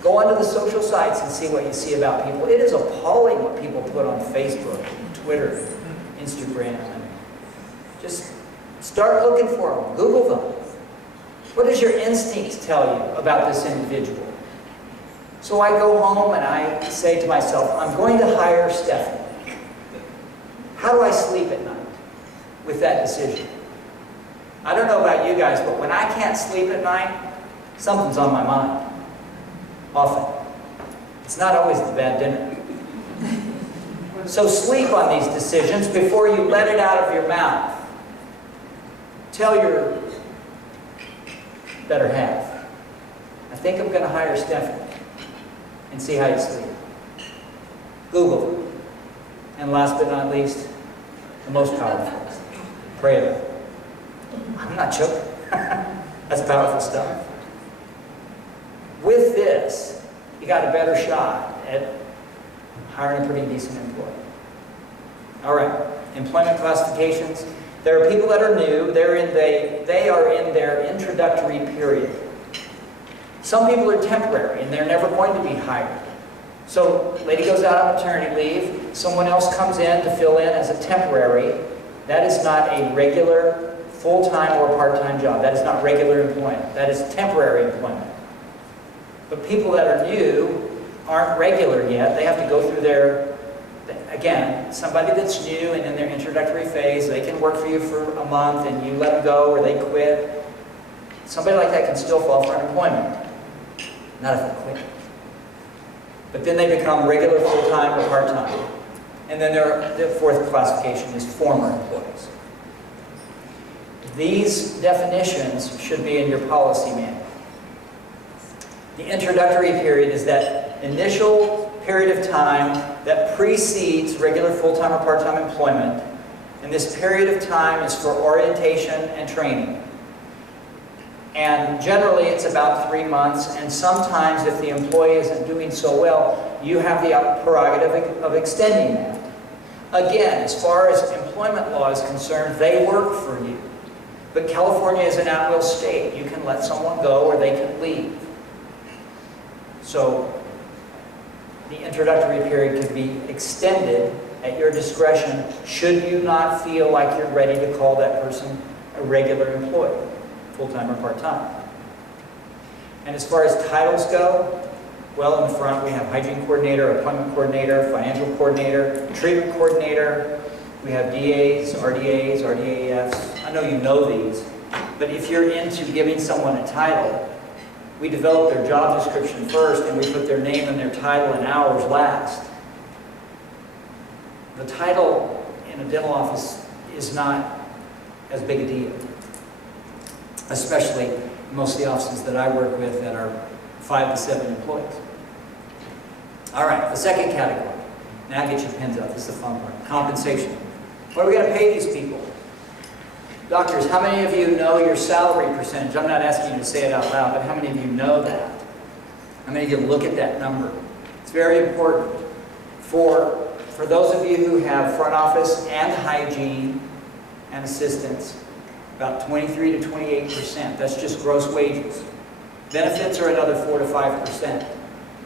Go onto the social sites and see what you see about people. It is appalling what people put on Facebook, Twitter, Instagram. Just start looking for them. Google them. What does your instincts tell you about this individual? So I go home and I say to myself, I'm going to hire Stephanie. How do I sleep at night with that decision? I don't know about you guys, but when I can't sleep at night, something's on my mind. Often. It's not always the bad dinner. So sleep on these decisions before you let it out of your mouth. Tell your better half, I think I'm going to hire Stephanie, and see how you sleep. Google it. And last but not least, the most powerful, pray it up. I'm not joking. That's powerful stuff. With this, you got a better shot at hiring a pretty decent employee. All right, employment classifications. There are people that are new. They are in their introductory period. Some people are temporary, and they're never going to be hired. So, lady goes out on maternity leave. Someone else comes in to fill in as a temporary. That is not a regular, full-time or part-time job. That is not regular employment. That is temporary employment. But people that are new aren't regular yet. They have to go through their, again, somebody that's new and in their introductory phase, they can work for you for a month and you let them go or they quit. Somebody like that can still fall for unemployment. Not if they quit. But then they become regular, full-time, or part-time. And then the fourth classification is former employees. These definitions should be in your policy manual. The introductory period is that initial period of time that precedes regular full-time or part-time employment. And this period of time is for orientation and training. And generally it's about 3 months, and sometimes if the employee isn't doing so well, you have the prerogative of extending that. Again, as far as employment law is concerned, they work for you. But California is an at-will state. You can let someone go or they can leave. So the introductory period can be extended at your discretion should you not feel like you're ready to call that person a regular employee, full-time or part-time. And as far as titles go, well, in the front we have hygiene coordinator, appointment coordinator, financial coordinator, treatment coordinator. We have DAs, RDAs, RDAFs. I know you know these, but if you're into giving someone a title, we develop their job description first and we put their name and their title and hours last. The title in a dental office is not as big a deal, especially most of the offices that I work with that are 5 to 7 employees. All right, the second category. Now get your pins out. This is the fun part. Compensation. What are we going to pay these people? Doctors, how many of you know your salary percentage? I'm not asking you to say it out loud, but how many of you know that? How many of you look at that number? It's very important. For those of you who have front office and hygiene and assistants, about 23 to 28%. That's just gross wages. Benefits are another 4 to 5%.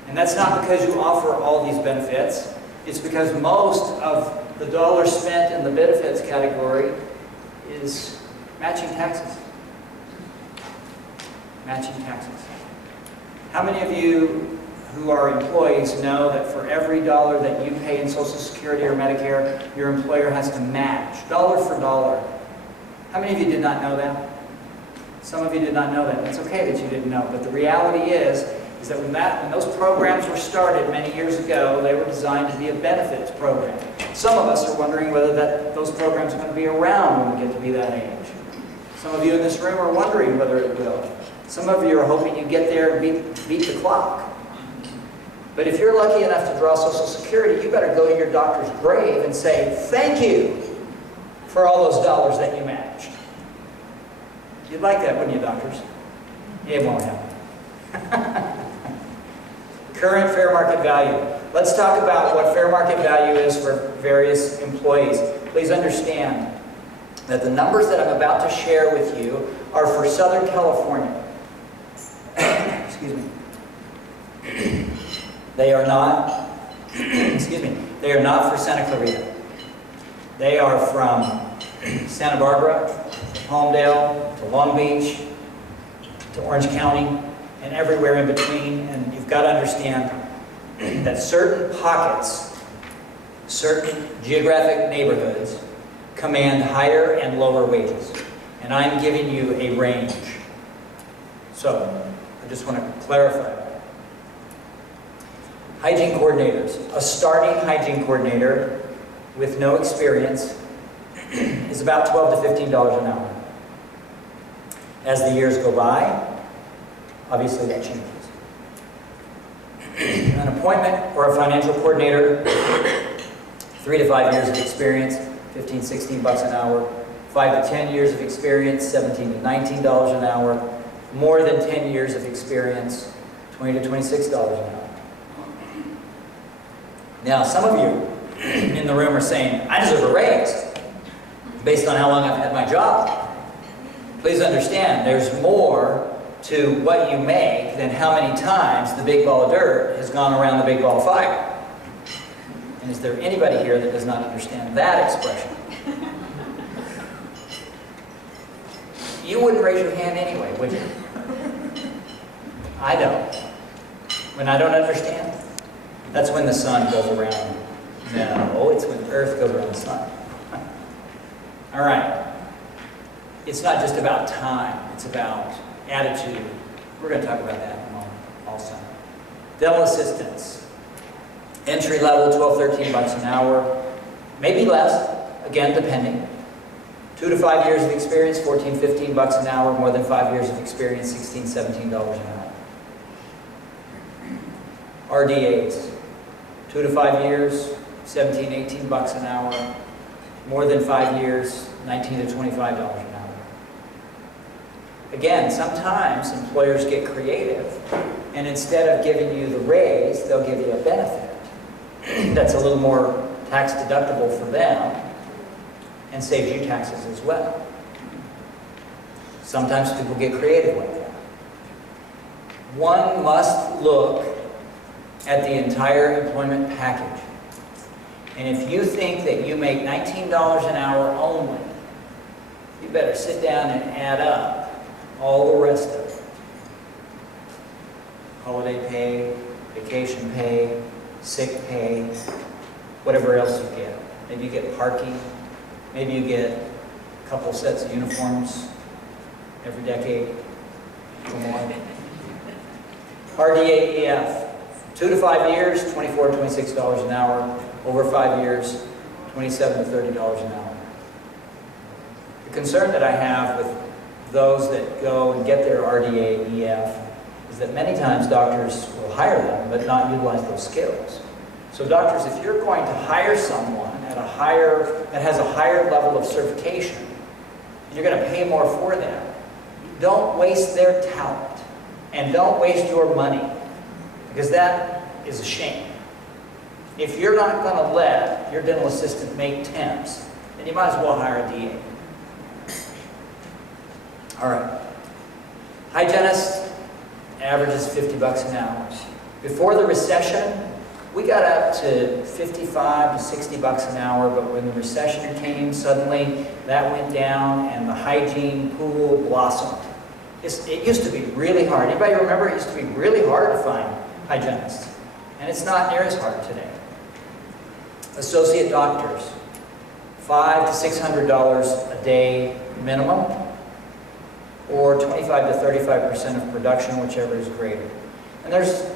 And that's not because you offer all these benefits. It's because most of the dollars spent in the benefits category is matching taxes. Matching taxes. How many of you who are employees know that for every dollar that you pay in Social Security or Medicare, your employer has to match, dollar for dollar? How many of you did not know that? Some of you did not know that. It's okay that you didn't know, but the reality is that when those programs were started many years ago, they were designed to be a benefits program. Some of us are wondering whether those programs are going to be around when we get to be that age. Some of you in this room are wondering whether it will. Some of you are hoping you get there and beat the clock. But if you're lucky enough to draw Social Security, you better go to your doctor's grave and say, thank you for all those dollars that you matched. You'd like that, wouldn't you, doctors? It won't happen. Current fair market value. Let's talk about what fair market value is for various employees. Please understand that the numbers that I'm about to share with you are for Southern California. Excuse me. They are not, excuse me, they are not for Santa Clarita. They are from Santa Barbara, to Palmdale, to Long Beach, to Orange County, and everywhere in between. And you've got to understand that certain pockets, certain geographic neighborhoods command higher and lower wages. And I'm giving you a range. So, I just want to clarify that. Hygiene coordinators. A starting hygiene coordinator with no experience is about $12 to $15 an hour. As the years go by, obviously that changes. An appointment or a financial coordinator, 3 to 5 years of experience, 15, 16 bucks an hour. 5 to 10 years of experience, $17 to $19 an hour. More than 10 years of experience, $20 to $26 an hour. Now, some of you in the room are saying, I deserve a raise based on how long I've had my job. Please understand, there's more to what you make than how many times the big ball of dirt has gone around the big ball of fire. And is there anybody here that does not understand that expression? You wouldn't raise your hand anyway, would you? I don't. When I don't understand, that's when the sun goes around. No, it's when the earth goes around the sun. All right. It's not just about time, it's about attitude. We're going to talk about that in a moment also. Dental assistants. Entry level, 12, 13 bucks an hour. Maybe less, again, depending. 2 to 5 years of experience, 14, 15 bucks an hour. More than 5 years of experience, $16, $17 an hour. RDAs. 2 to 5 years, 17, 18 bucks an hour. More than 5 years, $19 to $25 an hour. Again, sometimes employers get creative, and instead of giving you the raise, they'll give you a benefit that's a little more tax deductible for them and saves you taxes as well. Sometimes people get creative like that. One must look at the entire employment package. And if you think that you make $19 an hour only, you better sit down and add up all the rest of it. Holiday pay, vacation pay, sick pay, whatever else you get. Maybe you get parking, maybe you get a couple sets of uniforms every decade or more. RDAEF, 2 to 5 years, $24 to $26 an hour. Over 5 years, $27 to $30 an hour. The concern that I have with those that go and get their RDAEF is that many times doctors will hire them but not utilize those skills. So doctors, if you're going to hire someone at that has a higher level of certification, and you're going to pay more for them, don't waste their talent and don't waste your money, because that is a shame. If you're not going to let your dental assistant make temps, then you might as well hire a DA. All right. Hygienist averages 50 bucks an hour. Before the recession, we got up to 55 to 60 bucks an hour, but when the recession came, suddenly that went down and the hygiene pool blossomed. It used to be really hard. Anybody remember it used to be really hard to find hygienists? And it's not near as hard today. Associate doctors, $500 to $600 a day minimum, or 25 to 35% of production, whichever is greater. And there's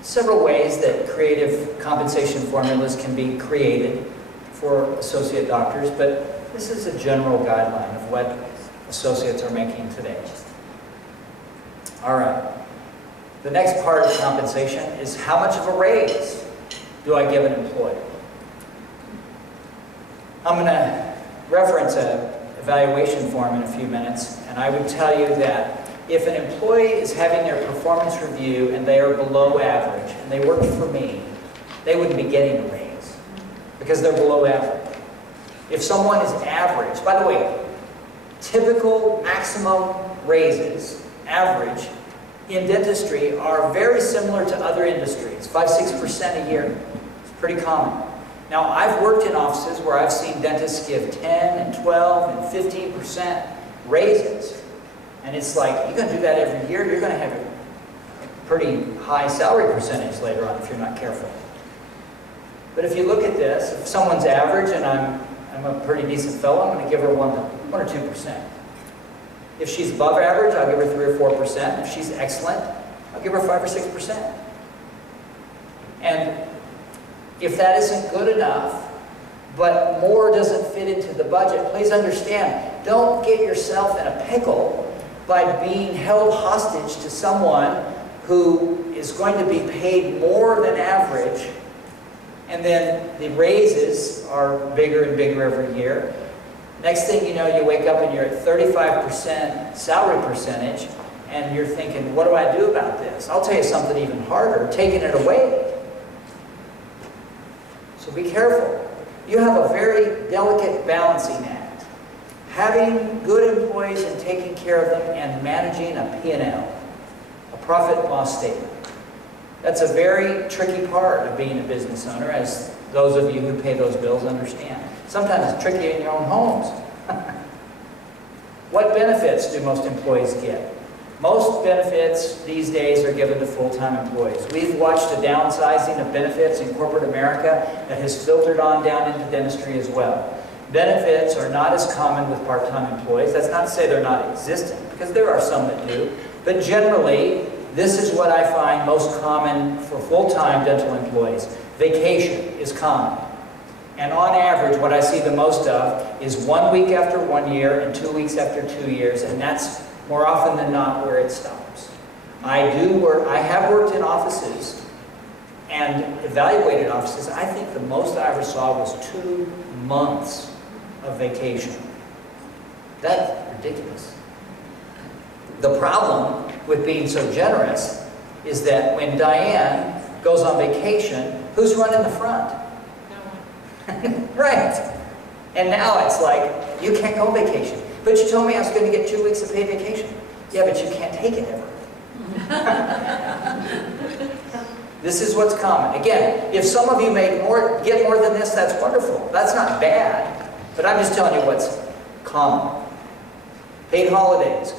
several ways that creative compensation formulas can be created for associate doctors, but this is a general guideline of what associates are making today. All right. The next part of compensation is how much of a raise do I give an employee? I'm going to reference an evaluation form in a few minutes, and I would tell you that if an employee is having their performance review and they are below average, and they work for me, they wouldn't be getting a raise because they're below average. If someone is average, by the way, typical maximum raises, average, in dentistry are very similar to other industries, 5–6% a year. It's pretty common. Now, I've worked in offices where I've seen dentists give 10 and 12 and 15% raises. And it's like, you're going to do that every year, you're going to have pretty high salary percentage later on if you're not careful. But if you look at this, if someone's average and I'm a pretty decent fellow, I'm going to give her 1 or 2%. If she's above average, I'll give her 3 or 4%. If she's excellent, I'll give her 5 or 6%. And if that isn't good enough, but more doesn't fit into the budget, please understand, don't get yourself in a pickle by being held hostage to someone who is going to be paid more than average, and then the raises are bigger and bigger every year. Next thing you know, you wake up and you're at 35% salary percentage, and you're thinking, what do I do about this? I'll tell you something even harder, taking it away. So be careful. You have a very delicate balancing act. Having good employees and taking care of them and managing a P&L, a profit and loss statement. That's a very tricky part of being a business owner, as those of you who pay those bills understand. Sometimes it's tricky in your own homes. What benefits do most employees get? Most benefits these days are given to full-time employees. We've watched a downsizing of benefits in corporate America that has filtered on down into dentistry as well. Benefits are not as common with part-time employees. That's not to say they're not existent, because there are some that do. But generally, this is what I find most common for full-time dental employees. Vacation is common. And on average, what I see the most of is 1 week after 1 year and 2 weeks after 2 years, and that's more often than not where it stops. I have worked in offices and evaluated offices. I think the most I ever saw was 2 months of vacation. That's ridiculous. The problem with being so generous is that when Diane goes on vacation, who's running the front? Right. And now it's like, you can't go on vacation. But you told me I was going to get 2 weeks of paid vacation. Yeah, but you can't take it ever. This is what's common. Again, if some of you get more than this, that's wonderful. That's not bad. But I'm just telling you what's common. Paid holidays.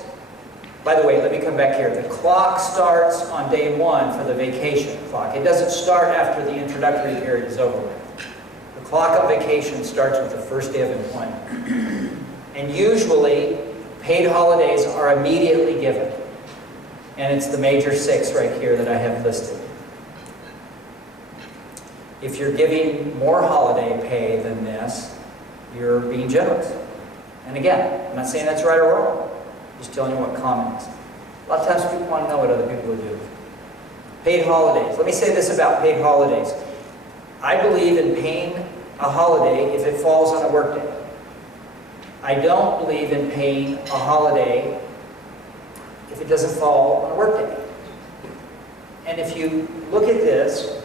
By the way, let me come back here. The clock starts on day 1 for the vacation clock. It doesn't start after the introductory period is over with. The clock of vacation starts with the first day of employment. And usually, paid holidays are immediately given. And it's the major 6 right here that I have listed. If you're giving more holiday pay than this, you're being generous. And again, I'm not saying that's right or wrong. I'm just telling you what common is. A lot of times people want to know what other people would do. Paid holidays. Let me say this about paid holidays. I believe in paying a holiday if it falls on a workday. I don't believe in paying a holiday if it doesn't fall on a workday. And if you look at this,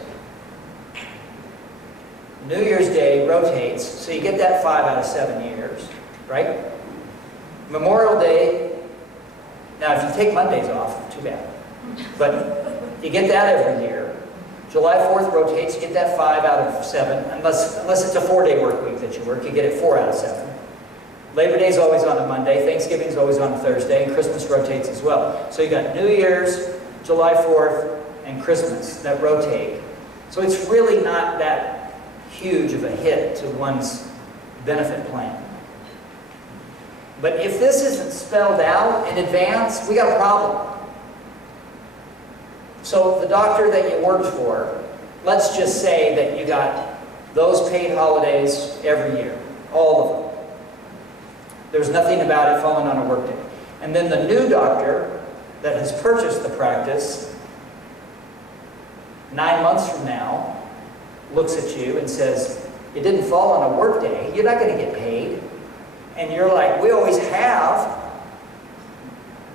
New Year's Day rotates, so you get that 5 out of 7 years, right? Memorial Day, now if you take Mondays off, too bad. But you get that every year. July 4th rotates, you get that 5 out of 7, unless it's a 4-day work week that you work, you get it 4 out of 7. Labor Day is always on a Monday, Thanksgiving is always on a Thursday, and Christmas rotates as well. So you got New Year's, July 4th, and Christmas that rotate. So it's really not that huge of a hit to one's benefit plan. But if this isn't spelled out in advance, we got a problem. So the doctor that you worked for, let's just say that you got those paid holidays every year, all of them. There's nothing about it falling on a workday. And then the new doctor that has purchased the practice 9 months from now looks at you and says, it didn't fall on a workday, you're not going to get paid. And you're like, we always have.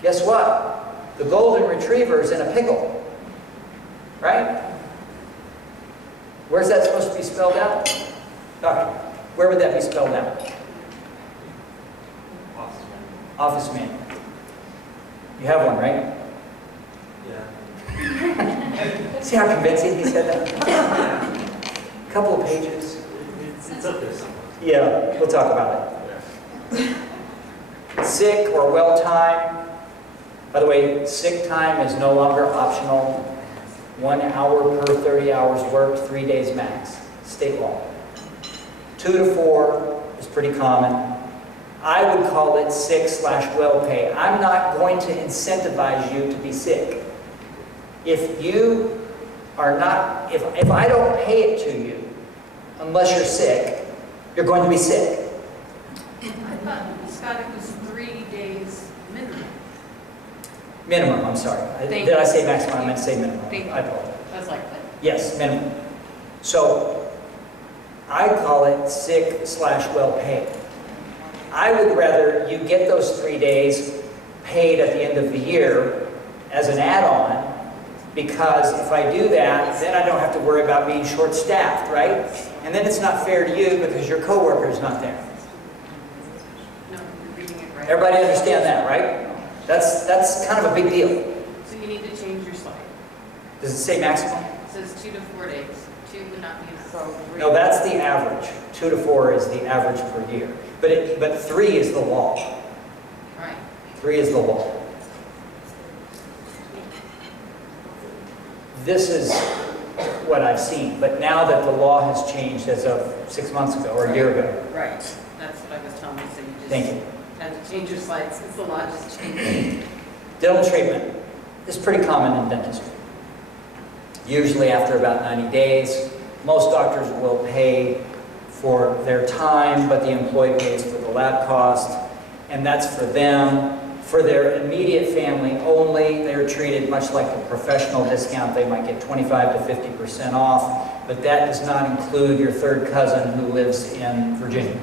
Guess what? The golden retriever's in a pickle. Right? Where's that supposed to be spelled out? Doctor, where would that be spelled out? Office manual. You have one, right? Yeah. See how convincing he said that? A couple of pages. It's up there somewhere. Yeah, we'll talk about it. Sick or well-timed, By the way, sick time is no longer optional. 1 hour per 30 hours worked, 3 days max. State law. 2 to 4 is pretty common. I would call it sick/well pay. I'm not going to incentivize you to be sick. If you are not, if I don't pay it to you, unless you're sick, you're going to be sick. I thought, Scott, it was 3 days minimum. Minimum, I'm sorry. Thank Did I you. say maximum? I meant to say minimum. Thank you. I apologize. I was like, what? Yes, minimum. So I call it sick/well paid. I would rather you get those 3 days paid at the end of the year as an add-on, because if I do that, then I don't have to worry about being short-staffed, right? And then it's not fair to you because your coworker is not there. No, you're reading it right. Everybody understand that, right? That's kind of a big deal. So you need to change your slide. Does it say maximum? It says 2 to 4 days. 2 would not be enough. So No, that's the average. 2 to 4 is the average per year. But 3 is the law. Right. 3 is the law. This is what I've seen. But now that the law has changed as of 6 months ago or a year ago. Right. That's what I was telling you. So you just Thank you. had to change your slides since the law just changed. Dental treatment is pretty common in dentistry. Usually after about 90 days, most doctors will pay for their time, but the employee pays for the lab cost, and that's for them. For their immediate family only, they're treated much like a professional discount. They might get 25 to 50% off, but that does not include your third cousin who lives in Virginia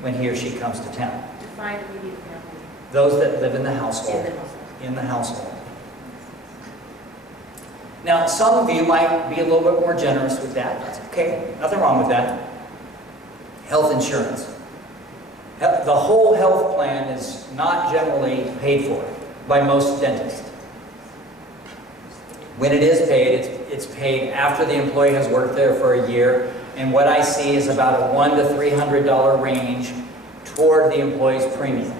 when he or she comes to town. Define immediate family. Those that live in the household. In the household. In the household. Now, some of you might be a little bit more generous with that. That's okay. Nothing wrong with that. Health insurance. The whole health plan is not generally paid for by most dentists. When it is paid, it's paid after the employee has worked there for a year, and what I see is about a $100 to $300 range toward the employee's premium.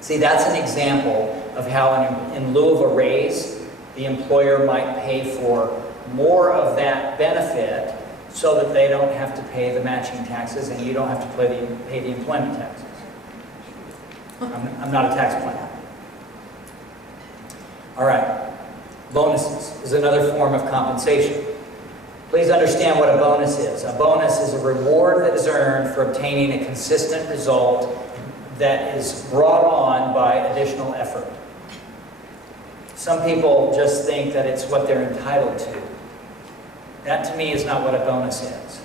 See, that's an example of how in lieu of a raise, the employer might pay for more of that benefit so that they don't have to pay the matching taxes and you don't have to pay the employment taxes. I'm not a tax planner. All right. Bonuses is another form of compensation. Please understand what a bonus is. A bonus is a reward that is earned for obtaining a consistent result that is brought on by additional effort. Some people just think that it's what they're entitled to. That to me is not what a bonus is.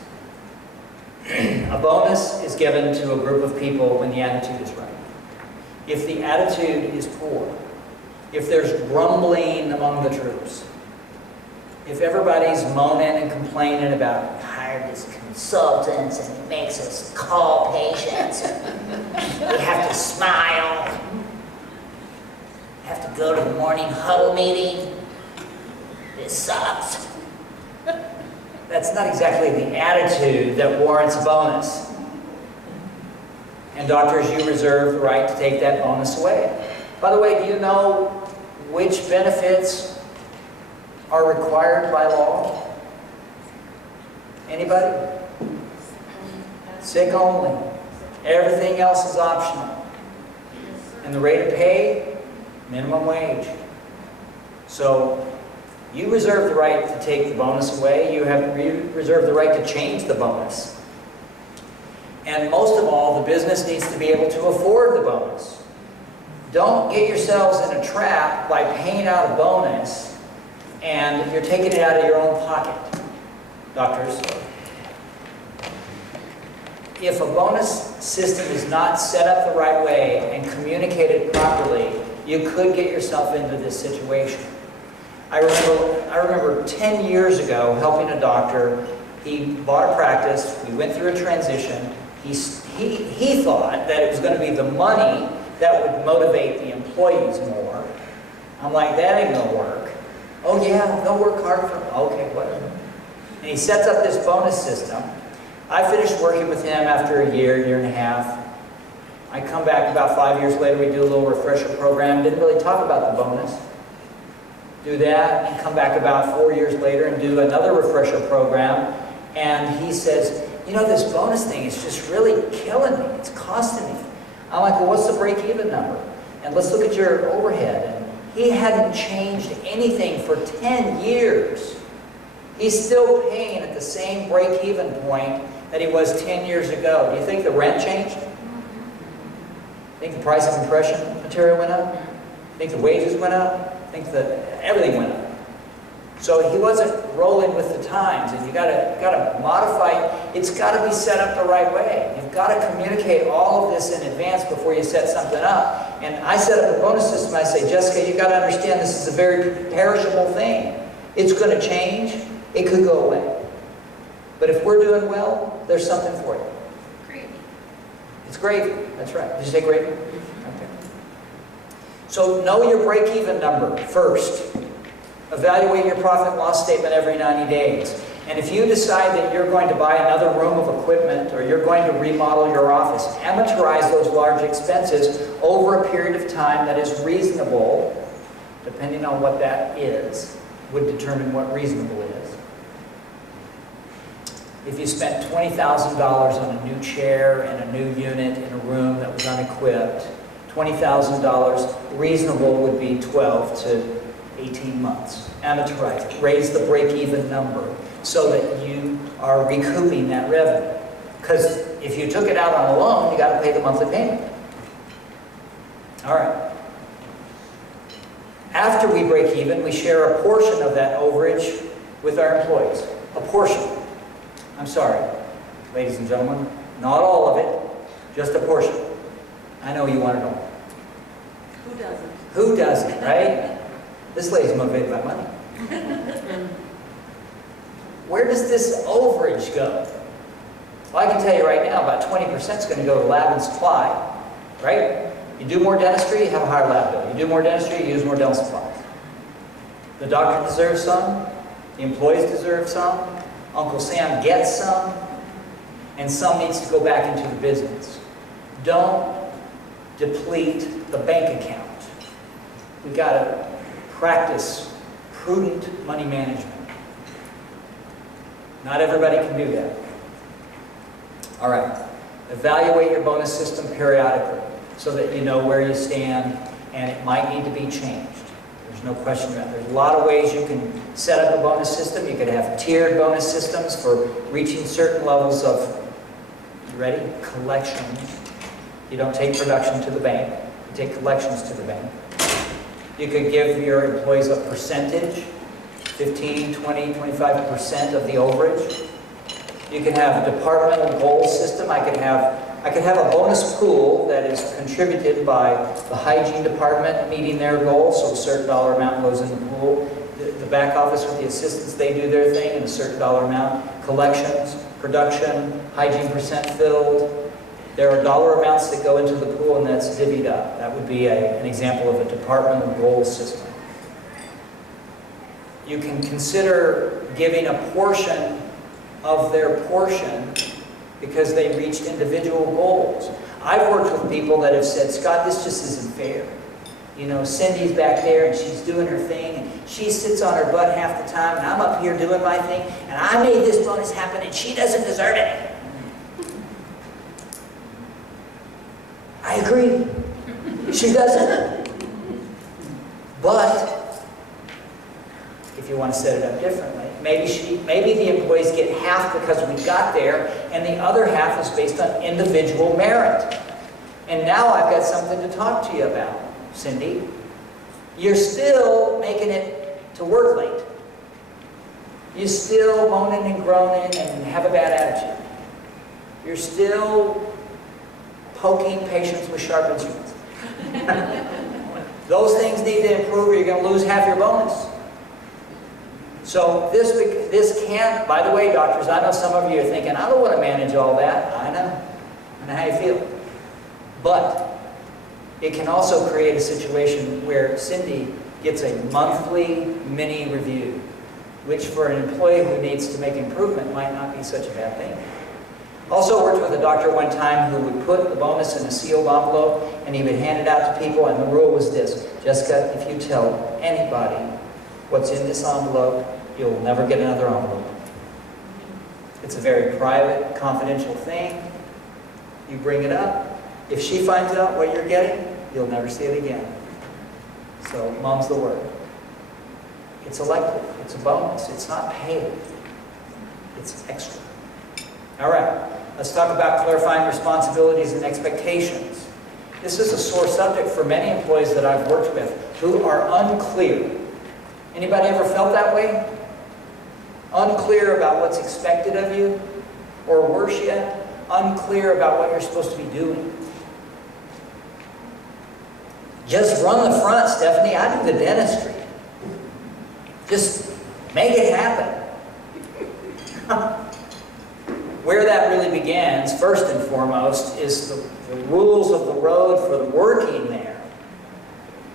A bonus is given to a group of people when the attitude is right. If the attitude is poor, if there's grumbling among the troops, if everybody's moaning and complaining about hired these consultants and it makes us call patients, we have to smile, have to go to the morning huddle meeting, this sucks. That's not exactly the attitude that warrants a bonus. And doctors, you reserve the right to take that bonus away. By the way, do you know which benefits are required by law? Anybody? Sick only. Everything else is optional. And the rate of pay, minimum wage. So you reserve the right to take the bonus away. You reserve the right to change the bonus. And most of all, the business needs to be able to afford the bonus. Don't get yourselves in a trap by paying out a bonus and you're taking it out of your own pocket, doctors. If a bonus system is not set up the right way and communicated properly, you could get yourself into this situation. I remember 10 years ago helping a doctor. He bought a practice. We went through a transition. He thought that it was going to be the money that would motivate the employees more. I'm like, that ain't going to work. Oh yeah, they'll work hard for them. Okay, whatever. And he sets up this bonus system. I finished working with him after a year and a half. I come back about 5 years later, we do a little refresher program, didn't really talk about the bonus. Do that, and come back about 4 years later and do another refresher program, and he says, you know, this bonus thing is just really killing me, it's costing me. I'm like, well, what's the break-even number? And let's look at your overhead. And he hadn't changed anything for 10 years. He's still paying at the same break-even point that he was 10 years ago. Do you think the rent changed? Think the price of compression material went up? Think the wages went up? Think that everything went up? So he wasn't rolling with the times, and you gotta modify. It's got to be set up the right way. You've got to communicate all of this in advance before you set something up. And I set up a bonus system. I say, Jessica, you got to understand this is a very perishable thing. It's going to change. It could go away. But if we're doing well, there's something for you. Gravy. It's gravy. That's right. Did you say gravy? Okay. So know your break-even number first. Evaluate your profit and loss statement every 90 days. And if you decide that you're going to buy another room of equipment or you're going to remodel your office, amortize those large expenses over a period of time that is reasonable, depending on what that is, would determine what reasonable is. If you spent $20,000 on a new chair and a new unit in a room that was unequipped, $20,000, reasonable would be 12 to 18 months. Amortize, raise the break-even number so that you are recouping that revenue. Because if you took it out on a loan, you got to pay the monthly payment. All right. After we break even, we share a portion of that overage with our employees. A portion. I'm sorry, ladies and gentlemen, not all of it, just a portion. I know you want it all. Who doesn't? Who doesn't, right? This lady's motivated by money. Where does this overage go? Well, I can tell you right now, about 20% is going to go to lab and supply, right? You do more dentistry, you have a higher lab bill. You do more dentistry, you use more dental supplies. The doctor deserves some, the employees deserve some, Uncle Sam gets some, and some needs to go back into the business. Don't deplete the bank account. We've got to practice prudent money management. Not everybody can do that. All right. Evaluate your bonus system periodically so that you know where you stand, and it might need to be changed. There's no question about it. There's a lot of ways you can set up a bonus system. You could have tiered bonus systems for reaching certain levels of, you ready? Collections. You don't take production to the bank. You take collections to the bank. You could give your employees a percentage, 15, 20, 25% of the overage. You can have a departmental goal system. I could have a bonus pool that is contributed by the hygiene department meeting their goals, so a certain dollar amount goes in the pool. The back office with the assistants, they do their thing and a certain dollar amount. Collections, production, hygiene percent filled. There are dollar amounts that go into the pool and that's divvied up. That would be an example of a departmental goal system. You can consider giving a portion of their portion because they reached individual goals. I've worked with people that have said, Scott, this just isn't fair. You know, Cindy's back there and she's doing her thing and she sits on her butt half the time and I'm up here doing my thing and I made this bonus happen and she doesn't deserve it. I agree. She doesn't. But if you want to set it up differently, maybe the employees get half because we got there, and the other half is based on individual merit. And now I've got something to talk to you about, Cindy. You're still making it to work late. You're still moaning and groaning and have a bad attitude. You're still poking patients with sharp instruments. Those things need to improve or you're going to lose half your bonus. So this can't, by the way, doctors, I know some of you are thinking, I don't want to manage all that. I know. I know how you feel. But it can also create a situation where Cindy gets a monthly mini review, which for an employee who needs to make improvement might not be such a bad thing. Also worked with a doctor one time who would put the bonus in a sealed envelope and he would hand it out to people, and the rule was this: Jessica, if you tell anybody what's in this envelope, you'll never get another envelope. It's a very private, confidential thing. You bring it up. If she finds out what you're getting, you'll never see it again. So, mom's the word. It's elective. It's a bonus. It's not paid. It's extra. All right. Let's talk about clarifying responsibilities and expectations. This is a sore subject for many employees that I've worked with who are unclear. Anybody ever felt that way? Unclear about what's expected of you? Or worse yet, unclear about what you're supposed to be doing? Just run the front, Stephanie. I do the dentistry. Just make it happen. Where that really begins, first and foremost, is the rules of the road for working there.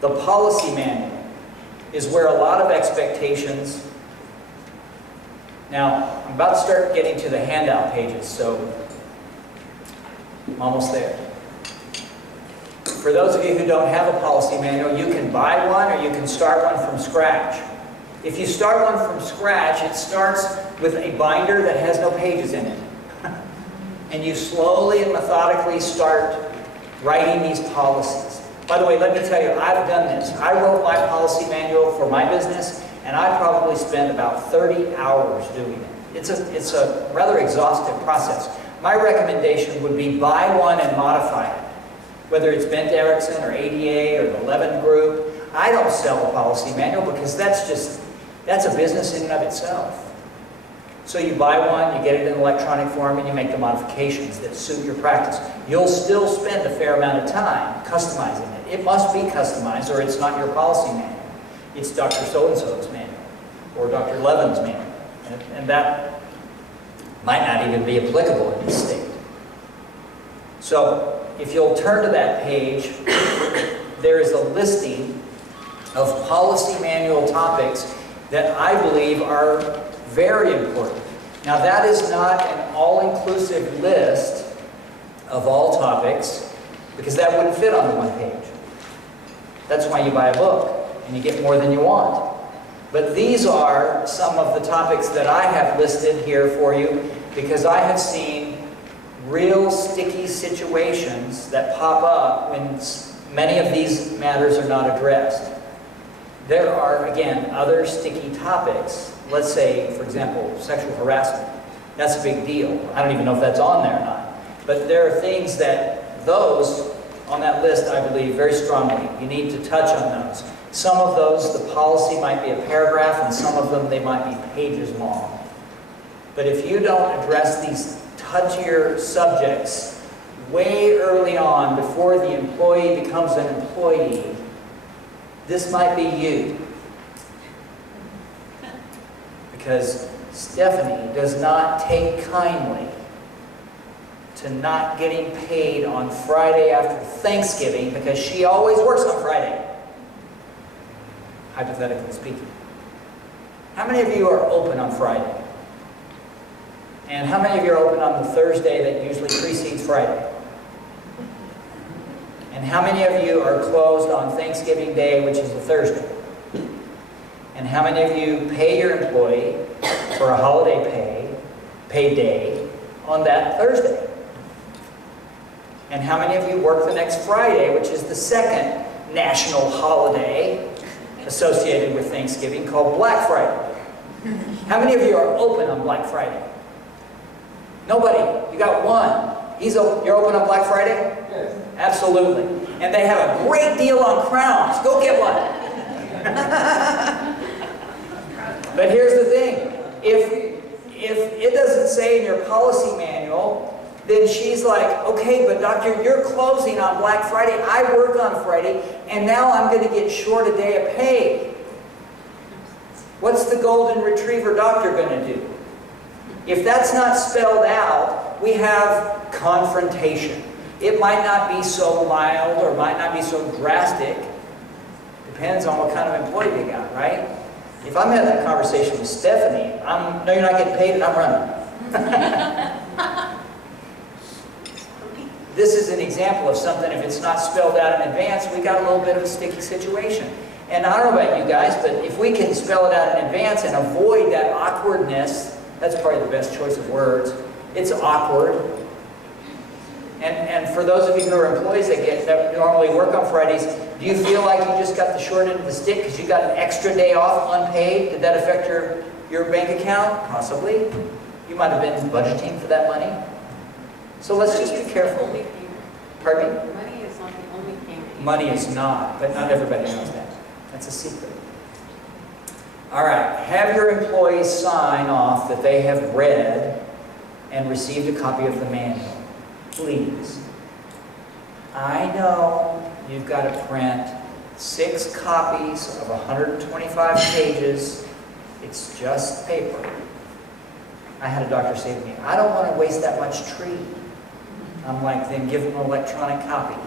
The policy manual is where a lot of expectations. Now, I'm about to start getting to the handout pages, so I'm almost there. For those of you who don't have a policy manual, you can buy one or you can start one from scratch. If you start one from scratch, it starts with a binder that has no pages in it. And you slowly and methodically start writing these policies. By the way, let me tell you, I've done this. I wrote my policy manual for my business, and I probably spent about 30 hours doing it. It's a rather exhaustive process. My recommendation would be buy one and modify it. Whether it's Bent Erickson or ADA or the Levin Group, I don't sell a policy manual because that's a business in and of itself. So you buy one, you get it in electronic form, and you make the modifications that suit your practice. You'll still spend a fair amount of time customizing it. It must be customized or it's not your policy manual. It's Dr. So-and-so's manual or Dr. Levin's manual. And that might not even be applicable in this state. So if you'll turn to that page, there is a listing of policy manual topics that I believe are very important. Now that is not an all-inclusive list of all topics because that wouldn't fit on the one page. That's why you buy a book and you get more than you want. But these are some of the topics that I have listed here for you because I have seen real sticky situations that pop up when many of these matters are not addressed. There are, again, other sticky topics. Let's say, for example, sexual harassment. That's a big deal. I don't even know if that's on there or not. But there are things that those on that list, I believe, very strongly, you need to touch on those. Some of those, the policy might be a paragraph, and some of them, they might be pages long. But if you don't address these touchier subjects way early on, before the employee becomes an employee, this might be you. Because Stephanie does not take kindly to not getting paid on Friday after Thanksgiving because she always works on Friday. Hypothetically speaking. How many of you are open on Friday? And how many of you are open on the Thursday that usually precedes Friday? And how many of you are closed on Thanksgiving Day, which is a Thursday? And how many of you pay your employee for a holiday paid day on that Thursday? And how many of you work the next Friday, which is the second national holiday associated with Thanksgiving, called Black Friday? How many of you are open on Black Friday? Nobody. You got one. You're open on Black Friday? Yes. Absolutely. And they have a great deal on crowns. Go get one. But here's the thing. If it doesn't say in your policy manual, then she's like, okay, but doctor, you're closing on Black Friday. I work on Friday, and now I'm going to get short a day of pay. What's the golden retriever doctor going to do? If that's not spelled out, we have confrontation. It might not be so mild or might not be so drastic. Depends on what kind of employee you got, right? If I'm having that conversation with Stephanie, no, you're not getting paid and I'm running. this is an example of something, if it's not spelled out in advance, we got a little bit of a sticky situation. And I don't know about you guys, but if we can spell it out in advance and avoid that awkwardness, that's probably the best choice of words. It's awkward. And for those of you who are employees that normally work on Fridays, do you feel like you just got the short end of the stick because you got an extra day off unpaid? Did that affect your bank account? Possibly. You might have been budgeting for that money. So let's just be careful. Pardon me? Money is not the only payment. Money is not, but not everybody knows that. That's a secret. All right, have your employees sign off that they have read and received a copy of the manual. Please. I know you've got to print 6 copies of 125 pages. It's just paper. I had a doctor say to me, I don't want to waste that much tree. I'm like, then give them an electronic copy.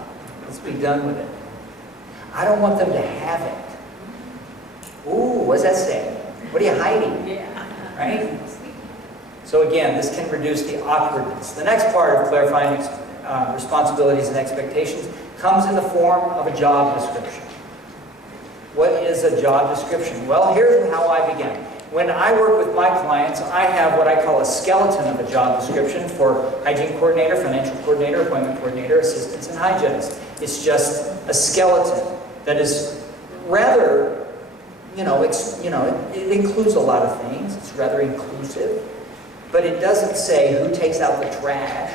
Let's be done with it. I don't want them to have it. Ooh, what does that say? What are you hiding? Yeah. Right? So again, this can reduce the awkwardness. The next part of clarifying responsibilities and expectations comes in the form of a job description. What is a job description? Well, here's how I begin. When I work with my clients, I have what I call a skeleton of a job description for hygiene coordinator, financial coordinator, appointment coordinator, assistants, and hygienists. It's just a skeleton that is rather, it includes a lot of things. It's rather inclusive. But it doesn't say who takes out the trash,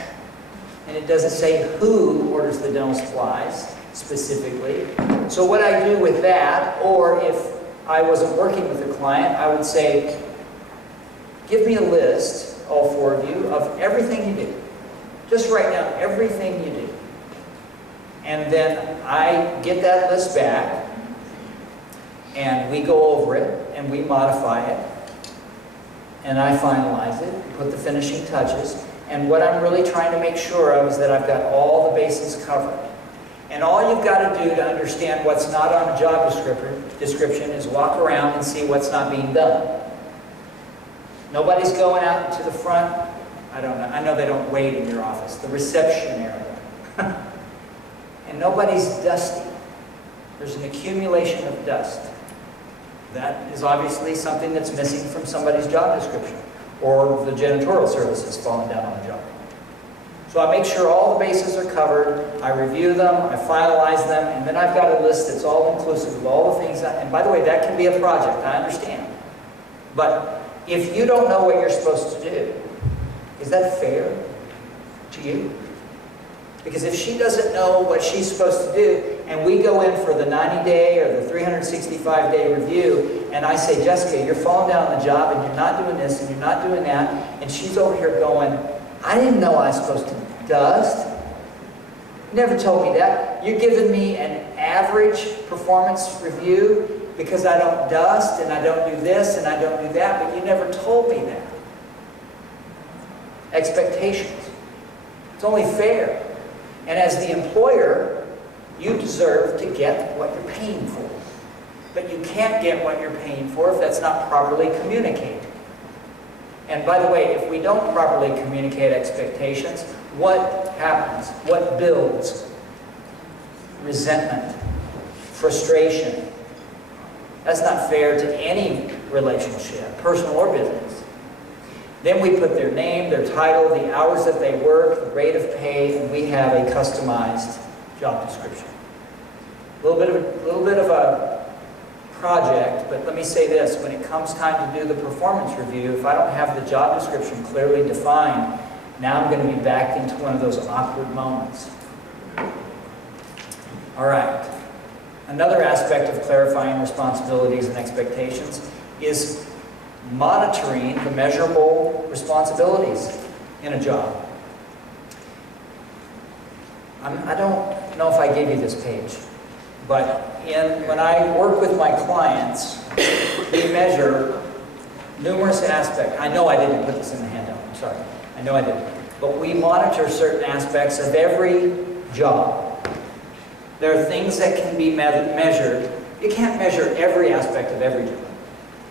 and it doesn't say who orders the dental supplies specifically. So what I do with that, or if I wasn't working with a client, I would say, give me a list, all 4 of you, of everything you do. Just write down everything you do. And then I get that list back, and we go over it, and we modify it, and I finalize it, put the finishing touches, and what I'm really trying to make sure of is that I've got all the bases covered. And all you've got to do to understand what's not on a job description is walk around and see what's not being done. Nobody's going out to the front. I don't know. I know they don't wait in your office. The reception area. And nobody's dusty. There's an accumulation of dust. That is obviously something that's missing from somebody's job description, or the janitorial services falling down on the job. So I make sure all the bases are covered, I review them, I finalize them, and then I've got a list that's all inclusive of all the things and by the way, that can be a project, I understand. But if you don't know what you're supposed to do, is that fair to you? Because if she doesn't know what she's supposed to do, and we go in for the 90-day or the 365-day review, and I say, Jessica, you're falling down on the job, and you're not doing this, and you're not doing that, and she's over here going, I didn't know I was supposed to dust. You never told me that. You're giving me an average performance review because I don't dust, and I don't do this, and I don't do that, but you never told me that. Expectations. It's only fair. And as the employer, you deserve to get what you're paying for. But you can't get what you're paying for if that's not properly communicated. And by the way, if we don't properly communicate expectations, what happens? What builds? Resentment, frustration. That's not fair to any relationship, personal or business. Then we put their name, their title, the hours that they work, the rate of pay, and we have a customized job description. A little bit of a project, but let me say this, when it comes time to do the performance review, if I don't have the job description clearly defined, now I'm going to be backed into one of those awkward moments. All right. Another aspect of clarifying responsibilities and expectations is monitoring the measurable responsibilities in a job. I don't know if I gave you this page, but when I work with my clients, we measure numerous aspects. I know I didn't put this in the handout, I'm sorry. I know I didn't. But we monitor certain aspects of every job. There are things that can be measured. You can't measure every aspect of every job.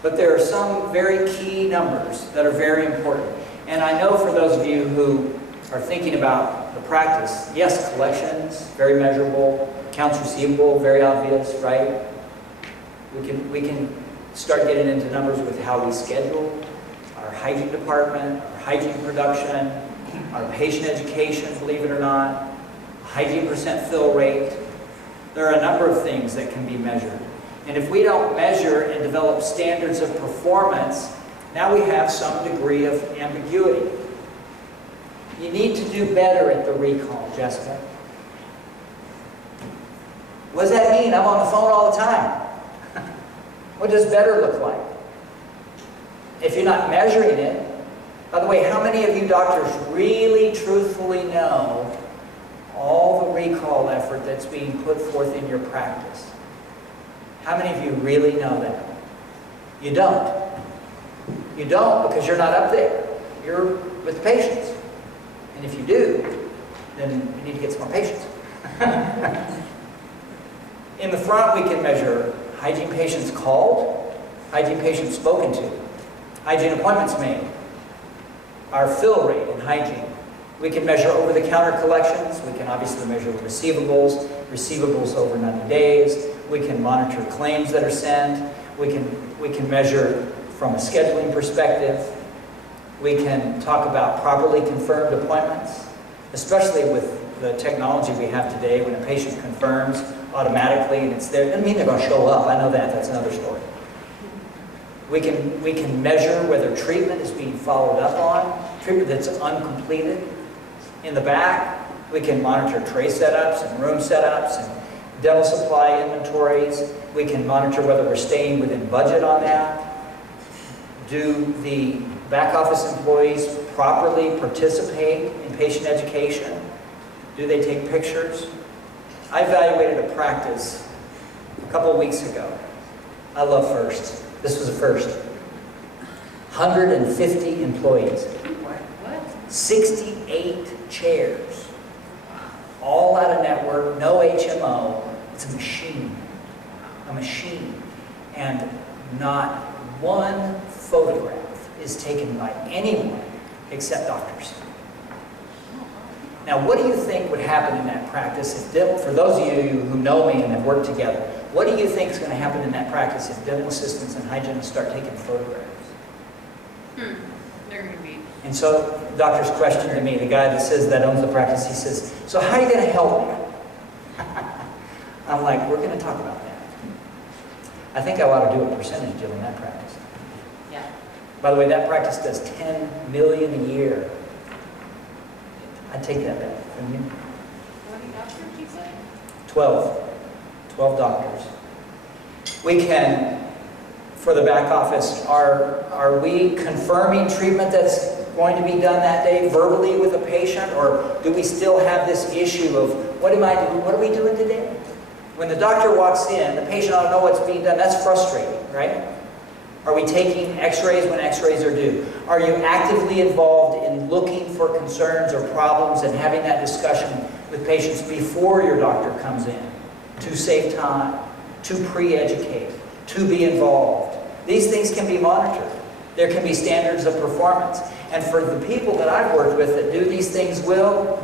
But there are some very key numbers that are very important. And I know for those of you who are thinking about the practice, yes, collections, very measurable, accounts receivable, very obvious, right? We can start getting into numbers with how we schedule, our hygiene department, our hygiene production, our patient education, believe it or not, hygiene percent fill rate. There are a number of things that can be measured. And if we don't measure and develop standards of performance, now we have some degree of ambiguity. You need to do better at the recall, Jessica. What does that mean? I'm on the phone all the time. What does better look like? If you're not measuring it, by the way, how many of you doctors really truthfully know all the recall effort that's being put forth in your practice? How many of you really know that? You don't. You don't because you're not up there. You're with patients. And if you do, then you need to get some more patients. In the front, we can measure hygiene patients called, hygiene patients spoken to, hygiene appointments made, our fill rate in hygiene. We can measure over-the-counter collections. We can obviously measure receivables, receivables over 90 days. We can monitor claims that are sent. We can measure from a scheduling perspective. We can talk about properly confirmed appointments, especially with the technology we have today when a patient confirms automatically and it's there. It doesn't mean they're going to show up. I know that. That's another story. We can measure whether treatment is being followed up on, treatment that's uncompleted. In the back, we can monitor tray setups and room setups and dental supply inventories. We can monitor whether we're staying within budget on that. Do the back office employees properly participate in patient education? Do they take pictures? I evaluated a practice a couple of weeks ago. I love firsts. This was a first. 150 employees. What? 68 chairs. All out of network, no HMO. It's a machine. A machine. And not one photograph is taken by anyone except doctors. Now, what do you think would happen in that practice if, for those of you who know me and have worked together, what do you think is going to happen in that practice if dental assistants and hygienists start taking photographs? They're going to be. And so, doctor's question to me, the guy that says that owns the practice, he says, so how are you going to help me? I'm like, we're going to talk about that. I think I ought to do a percentage deal in that practice. Yeah. By the way, that practice does $10 million a year. I'd take that bet. Wouldn't you? What do you doctors, you say? 12 doctors. We can, for the back office, are we confirming treatment that's going to be done that day verbally with a patient, or do we still have this issue of what am I doing? What are we doing today? When the doctor walks in, the patient ought to know what's being done. That's frustrating, right? Are we taking x-rays when x-rays are due? Are you actively involved in looking for concerns or problems and having that discussion with patients before your doctor comes in? To save time, to pre-educate, to be involved. These things can be monitored. There can be standards of performance. And for the people that I've worked with that do these things well,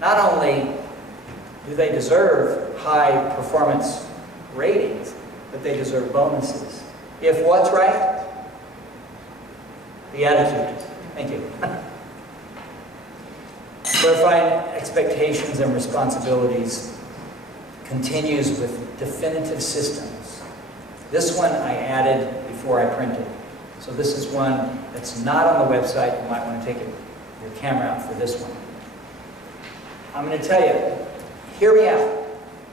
not only do they deserve high performance ratings, but they deserve bonuses. If what's right? The attitude. Thank you. Clarifying expectations and responsibilities continues with definitive systems. This one I added before I printed. So this is one that's not on the website. You might want to take your camera out for this one. I'm going to tell you, hear me out.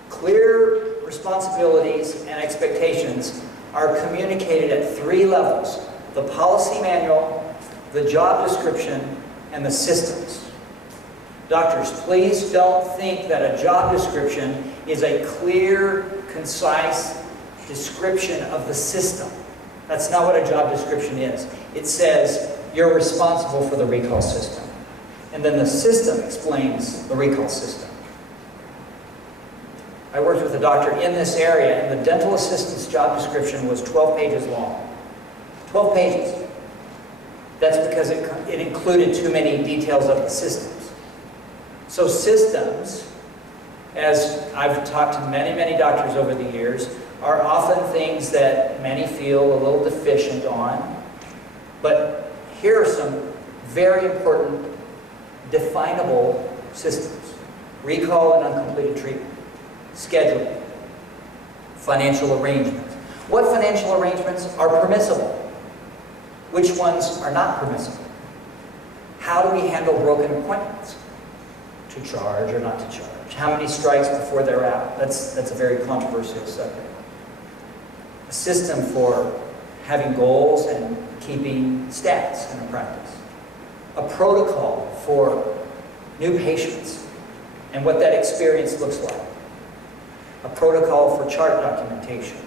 Clear responsibilities and expectations are communicated at 3 levels: the policy manual, the job description, and the systems. Doctors, please don't think that a job description is a clear, concise description of the system. That's not what a job description is. It says you're responsible for the recall system. And then the system explains the recall system. I worked with a doctor in this area, and the dental assistant's job description was 12 pages long. 12 pages. That's because it included too many details of the systems. So systems, as I've talked to many, many doctors over the years, are often things that many feel a little deficient on. But here are some very important definable systems. Recall and uncompleted treatment. Scheduling. Financial arrangements. What financial arrangements are permissible? Which ones are not permissible? How do we handle broken appointments? To charge or not to charge? How many strikes before they're out? That's a very controversial subject. A system for having goals and keeping stats in a practice. A protocol for new patients and what that experience looks like. A protocol for chart documentation.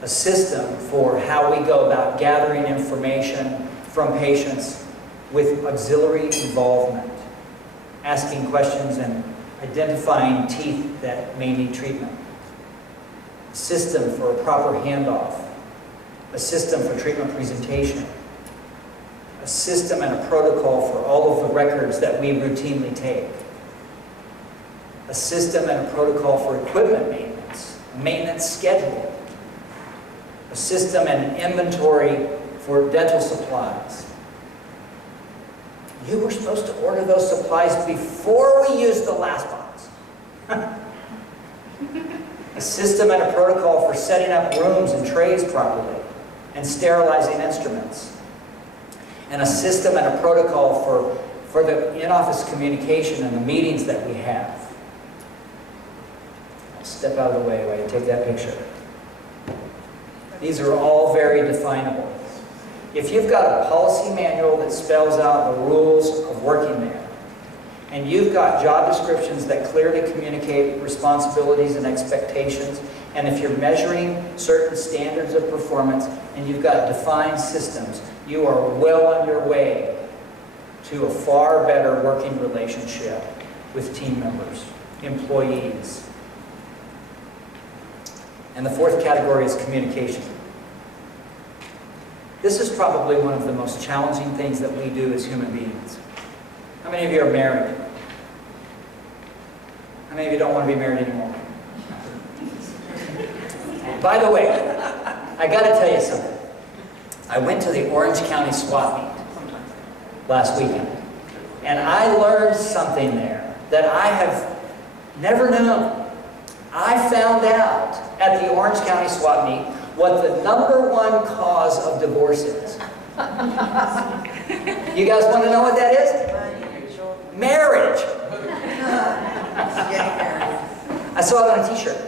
A system for how we go about gathering information from patients with auxiliary involvement. Asking questions and identifying teeth that may need treatment. A system for a proper handoff. A system for treatment presentation. A system and a protocol for all of the records that we routinely take. A system and a protocol for equipment maintenance, maintenance schedule. A system and an inventory for dental supplies. You were supposed to order those supplies before we used the last box. A system and a protocol for setting up rooms and trays properly and sterilizing instruments. And a system and a protocol for the in-office communication and the meetings that we have. I'll step out of the way while you take that picture. These are all very definable. If you've got a policy manual that spells out the rules of working there, and you've got job descriptions that clearly communicate responsibilities and expectations, and if you're measuring certain standards of performance, and you've got defined systems, you are well on your way to a far better working relationship with team members, employees. And the fourth category is communication. This is probably one of the most challenging things that we do as human beings. How many of you are married? How many of you don't want to be married anymore? By the way, I got to tell you something. I went to the Orange County SWAT meet last weekend, and I learned something there that I have never known. I found out at the Orange County SWAT meet what the #1 cause of divorce is. You guys want to know what that is? Marriage. I saw it on a t-shirt.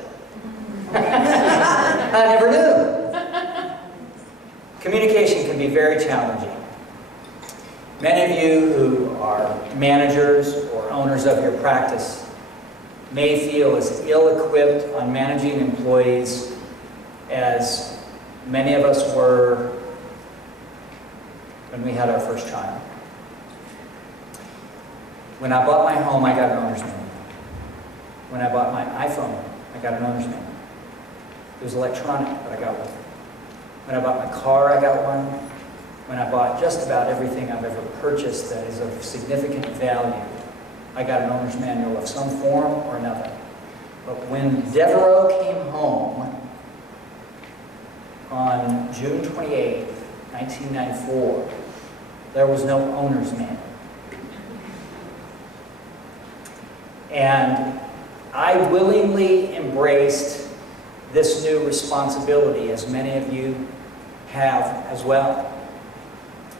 I never knew. Communication can be very challenging. Many of you who are managers or owners of your practice may feel as ill-equipped on managing employees as many of us were when we had our first child. When I bought my home, I got an owner's manual. When I bought my iPhone, I got an owner's manual. It was electronic, but I got one. When I bought my car, I got one. When I bought just about everything I've ever purchased that is of significant value, I got an owner's manual of some form or another. But when Devereaux came home on June 28, 1994, there was no owner's manual. And I willingly embraced this new responsibility, as many of you have as well.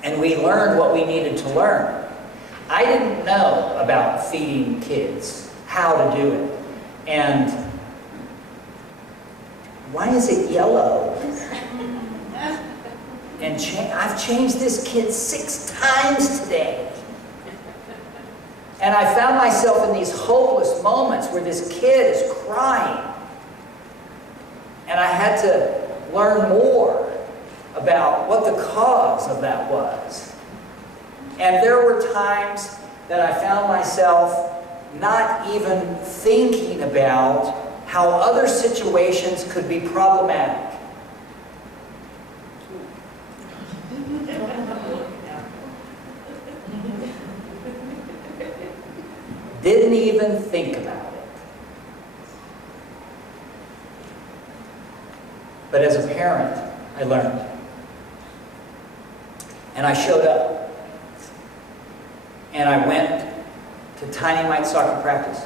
And we learned what we needed to learn. I didn't know about feeding kids, how to do it. And why is it yellow? And I've changed this kid 6 times today. And I found myself in these hopeless moments where this kid is crying. And I had to learn more about what the cause of that was. And there were times that I found myself not even thinking about how other situations could be problematic. Didn't even think about it. But as a parent, I learned. And I showed up. And I went to Tiny Mite soccer practice.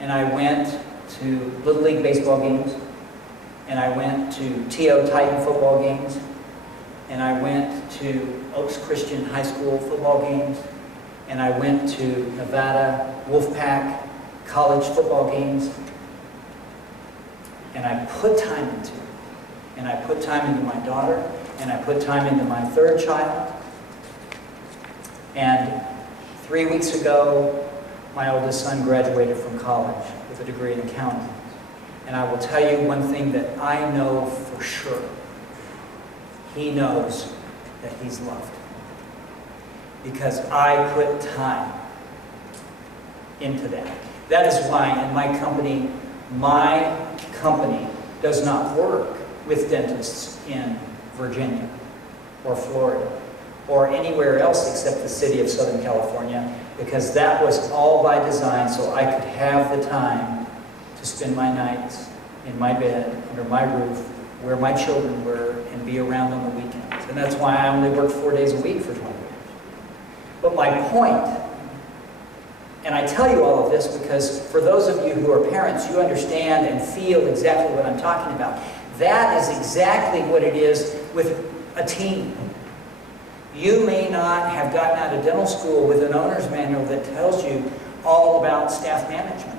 And I went to Little League baseball games. And I went to T.O. Titan football games. And I went to Oaks Christian High School football games. And I went to Nevada Wolfpack college football games. And I put time into it. And I put time into my daughter. And I put time into my third child. And 3 weeks ago, my oldest son graduated from college with a degree in accounting. And I will tell you one thing that I know for sure. He knows that he's loved. Because I put time into that. That is why in my company does not work with dentists in Virginia or Florida or anywhere else except the city of Southern California, because that was all by design so I could have the time to spend my nights in my bed, under my roof, where my children were, and be around on the weekends. And that's why I only worked 4 days a week for 20 years. But my point, and I tell you all of this because for those of you who are parents, you understand and feel exactly what I'm talking about. That is exactly what it is with a team. You may not have gotten out of dental school with an owner's manual that tells you all about staff management.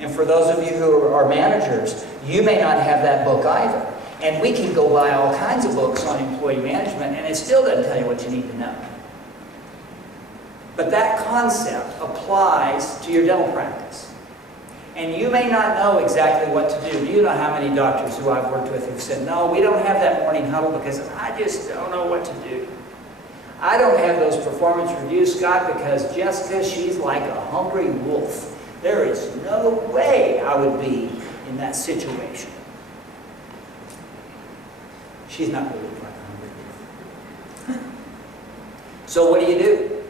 And for those of you who are managers, you may not have that book either. And we can go buy all kinds of books on employee management, and it still doesn't tell you what you need to know. But that concept applies to your dental practice. And you may not know exactly what to do. You know how many doctors who I've worked with who've said, no, we don't have that morning huddle because I just don't know what to do. I don't have those performance reviews, Scott, because Jessica, she's like a hungry wolf. There is no way I would be in that situation. She's not really like a hungry wolf. So what do?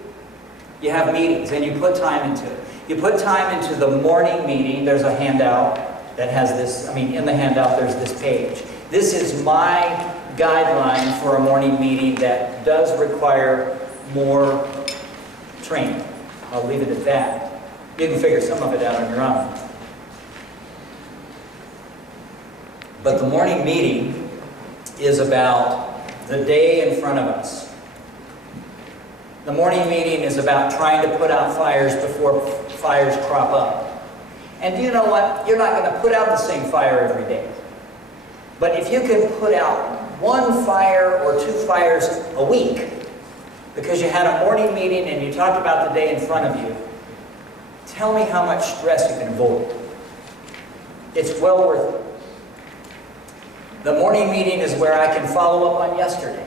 You have meetings and you put time into it. You put time into the morning meeting. There's a handout that has this, in the handout there's this page. This is my guideline for a morning meeting that does require more training. I'll leave it at that. You can figure some of it out on your own. But the morning meeting is about the day in front of us. The morning meeting is about trying to put out fires before fires crop up. And do you know what? You're not going to put out the same fire every day. But if you can put out one fire or two fires a week, because you had a morning meeting and you talked about the day in front of you, tell me how much stress you can avoid. It's well worth it. The morning meeting is where I can follow up on yesterday.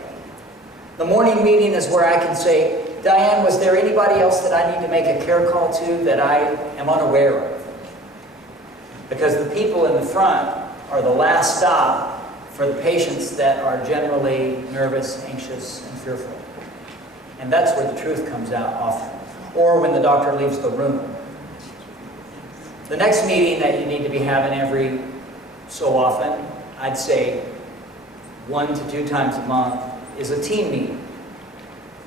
The morning meeting is where I can say, Diane, was there anybody else that I need to make a care call to that I am unaware of? Because the people in the front are the last stop for the patients that are generally nervous, anxious, and fearful. And that's where the truth comes out often. Or when the doctor leaves the room. The next meeting that you need to be having every so often, I'd say 1 to 2 times a month, is a team meeting.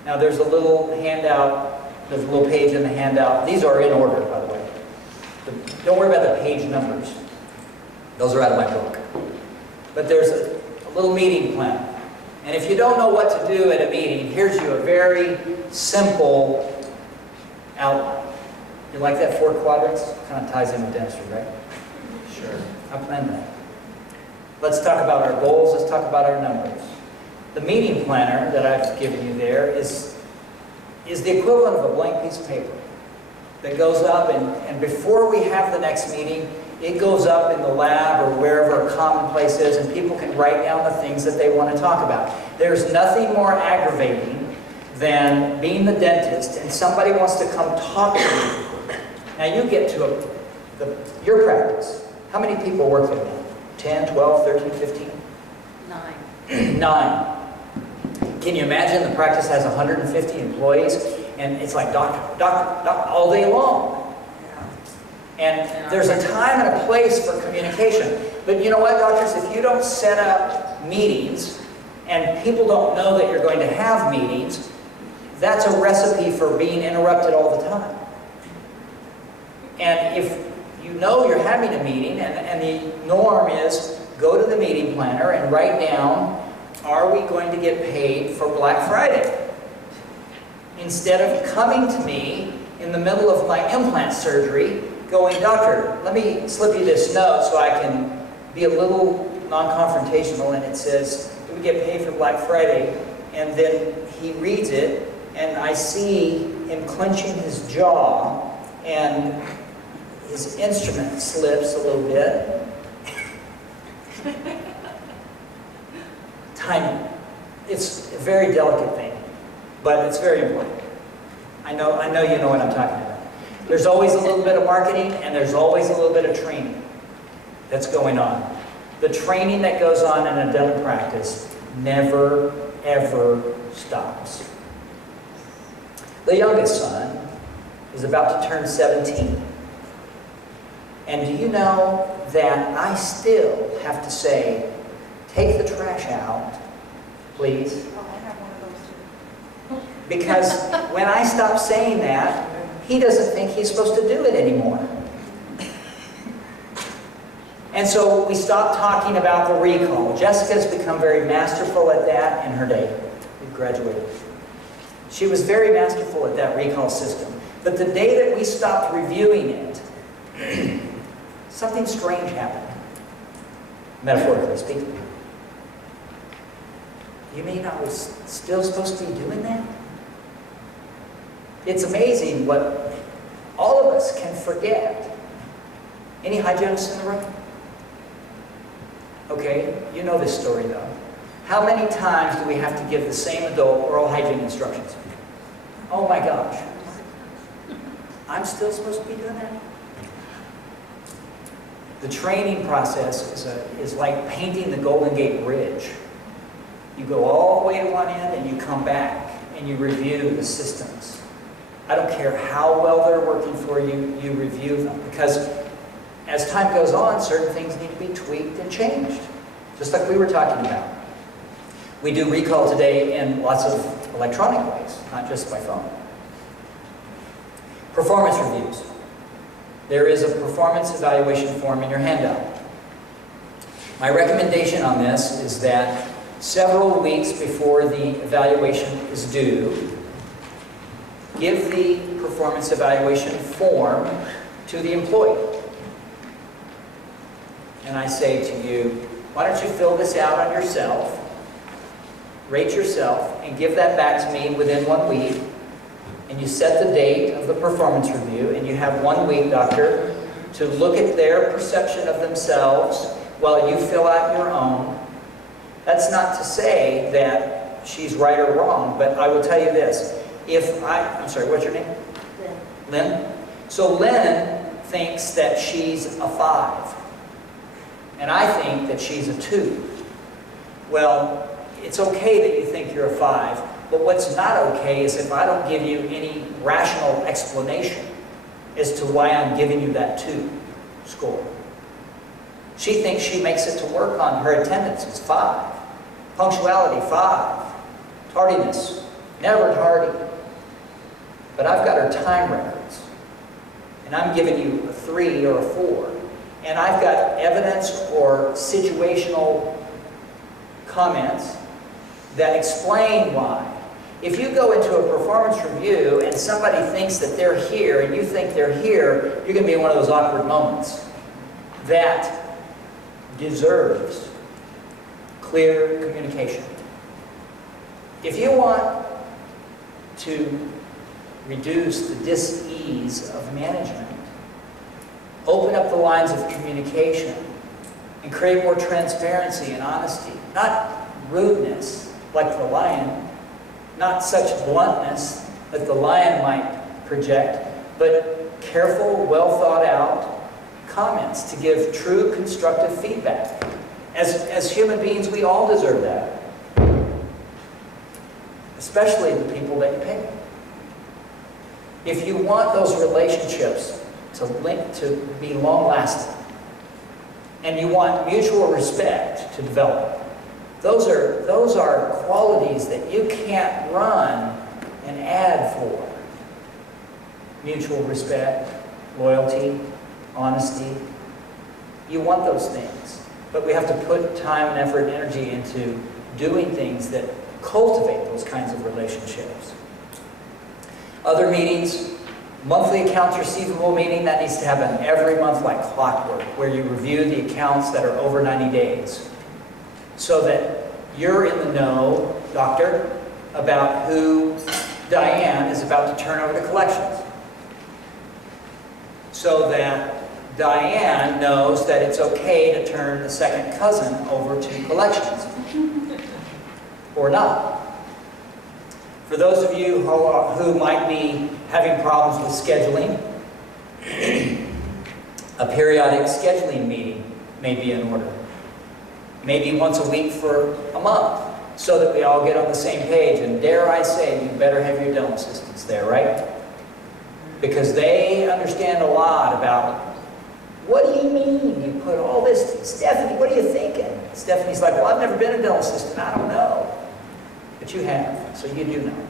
Now there's a little handout, there's a little page in the handout. These are in order, by the way. Don't worry about the page numbers. Those are out of my book. But there's a little meeting plan. And if you don't know what to do at a meeting, here's you a very simple outline. You like that 4 quadrants? Kind of ties in with dentistry, right? Sure. I planned that. Let's talk about our goals. Let's talk about our numbers. The meeting planner that I've given you there is the equivalent of a blank piece of paper that goes up, and before we have the next meeting, it goes up in the lab or wherever a common place is, and people can write down the things that they want to talk about. There's nothing more aggravating than being the dentist and somebody wants to come talk to you. Now you get to your practice. How many people work there now? 10, 12, 13, 15? 9. 9. Can you imagine the practice has 150 employees and it's like doctor all day long? And there's a time and a place for communication. But you know what, doctors? If you don't set up meetings and people don't know that you're going to have meetings, that's a recipe for being interrupted all the time. And if you know you're having a meeting and the norm is go to the meeting planner and write down, are we going to get paid for Black Friday? Instead of coming to me in the middle of my implant surgery going, doctor, let me slip you this note so I can be a little non-confrontational, and it says, do we get paid for Black Friday? And then he reads it, and I see him clenching his jaw, and his instrument slips a little bit. Timing. It's a very delicate thing, but it's very important. I know you know what I'm talking about. There's always a little bit of marketing, and there's always a little bit of training that's going on. The training that goes on in a dental practice never, ever stops. The youngest son is about to turn 17. And do you know that I still have to say, take the trash out, please? Oh, I have one of those too. Because when I stop saying that, he doesn't think he's supposed to do it anymore. And so we stopped talking about the recall. Jessica's become very masterful at that in her day. We graduated. She was very masterful at that recall system. But the day that we stopped reviewing it, something strange happened. Metaphorically speaking. You mean I was still supposed to be doing that? It's amazing what all of us can forget. Any hygienists in the room? Okay, you know this story though. How many times do we have to give the same adult oral hygiene instructions? Oh my gosh. I'm still supposed to be doing that? The training process is like painting the Golden Gate Bridge. You go all the way to one end and you come back and you review the systems. I don't care how well they're working for you, you review them. Because as time goes on, certain things need to be tweaked and changed. Just like we were talking about. We do recall today in lots of electronic ways, not just by phone. Performance reviews. There is a performance evaluation form in your handout. My recommendation on this is that several weeks before the evaluation is due, give the performance evaluation form to the employee. And I say to you, why don't you fill this out on yourself, rate yourself, and give that back to me within 1 week. And you set the date of the performance review, and you have 1 week, doctor, to look at their perception of themselves while you fill out your own. That's not to say that she's right or wrong, but I will tell you this. I'm sorry, what's your name? Lynn. Lynn? So Lynn thinks that she's a 5. And I think that she's a 2. Well, it's okay that you think you're a 5, but what's not okay is if I don't give you any rational explanation as to why I'm giving you that 2 score. She thinks she makes it to work on her attendance is 5. Punctuality, 5. Tardiness, never tardy. But I've got her time records. And I'm giving you a 3 or a 4. And I've got evidence or situational comments that explain why. If you go into a performance review and somebody thinks that they're here and you think they're here, you're going to be in one of those awkward moments. That deserves clear communication. If you want to reduce the dis-ease of management, open up the lines of communication and create more transparency and honesty. Not rudeness like the lion, not such bluntness that the lion might project, but careful, well thought out comments to give true constructive feedback. As human beings, we all deserve that. Especially the people that you pay. If you want those relationships to be long-lasting. And you want mutual respect to develop. Those are qualities that you can't run an ad for. Mutual respect, loyalty, honesty. You want those things. But we have to put time and effort and energy into doing things that cultivate those kinds of relationships. Other meetings, monthly accounts receivable meeting, that needs to happen every month like clockwork, where you review the accounts that are over 90 days. So that you're in the know, doctor, about who Diane is about to turn over to collections. So that Diane knows that it's okay to turn the second cousin over to collections. Or not. For those of you who might be having problems with scheduling, a periodic scheduling meeting may be in order. Maybe once a week for a month, so that we all get on the same page. And dare I say, you better have your dental assistants there, right? Because they understand a lot about, what do you mean you put all this, Stephanie, what are you thinking? Stephanie's like, well, I've never been a dental assistant, I don't know. But you have, so you do know.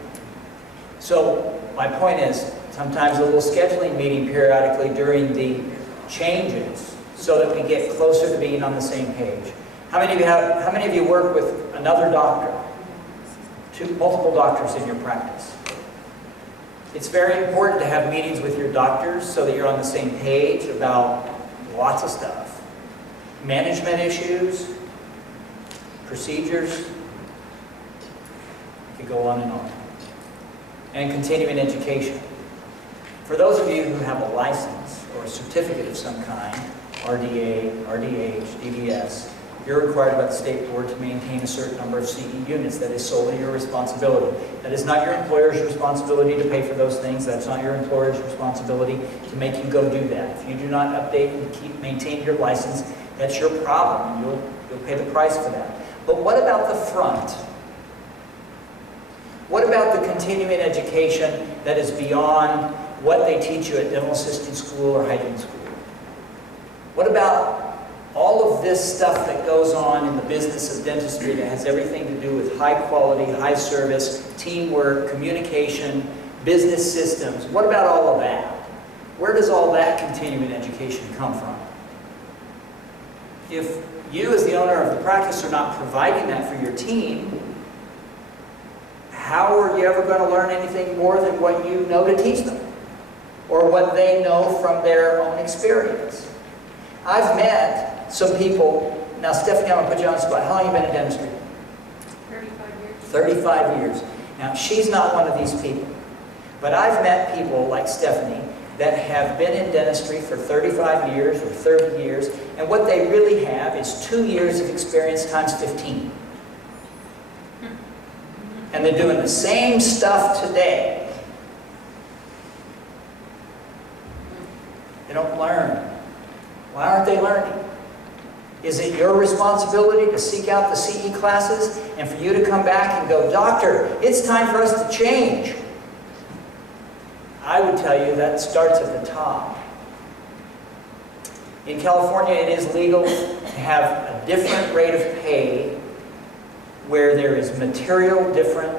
So my point is, sometimes a little scheduling meeting periodically during the changes, so that we get closer to being on the same page. How many of you work with another doctor? Multiple doctors in your practice. It's very important to have meetings with your doctors so that you're on the same page about lots of stuff. Management issues, procedures, you could go on. And continuing education. For those of you who have a license or a certificate of some kind, RDA, RDH, DBS, you're required by the state board to maintain a certain number of CE units. That is solely your responsibility. That is not your employer's responsibility to pay for those things. That's not your employer's responsibility to make you go do that. If you do not update and maintain your license, that's your problem. You'll pay the price for that. But what about the front? What about the continuing education that is beyond what they teach you at dental assisting school or hygiene school? What about all of this stuff that goes on in the business of dentistry that has everything to do with high quality, high service, teamwork, communication, business systems? What about all of that? Where does all that continuing education come from? If you as the owner of the practice are not providing that for your team, how are you ever going to learn anything more than what you know to teach them? Or what they know from their own experience? I've met some people. Now, Stephanie, I'm going to put you on the spot. How long have you been in dentistry? 35 years. 35 years. Now, she's not one of these people. But I've met people like Stephanie that have been in dentistry for 35 years or 30 years, and what they really have is 2 years of experience times 15. And they're doing the same stuff today. They don't learn. Why aren't they learning? Is it your responsibility to seek out the CE classes and for you to come back and go, doctor, it's time for us to change? I would tell you that starts at the top. In California, it is legal to have a different rate of pay where there is materially different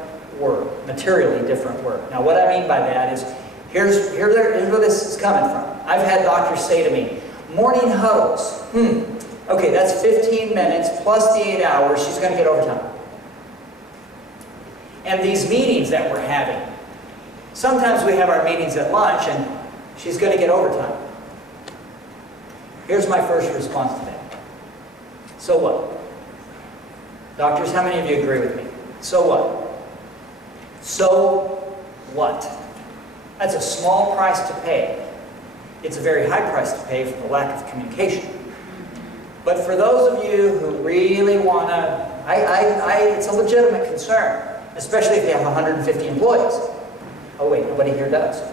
work. Now, what I mean by that is, here's where this is coming from. I've had doctors say to me, morning huddles. Okay, that's 15 minutes plus the 8 hours. She's going to get overtime. And these meetings that we're having, sometimes we have our meetings at lunch and she's going to get overtime. Here's my first response to that. So what? Doctors, how many of you agree with me? So what? So what? That's a small price to pay. It's a very high price to pay for the lack of communication. But for those of you who really want to, it's a legitimate concern, especially if you have 150 employees. Oh wait, nobody here does.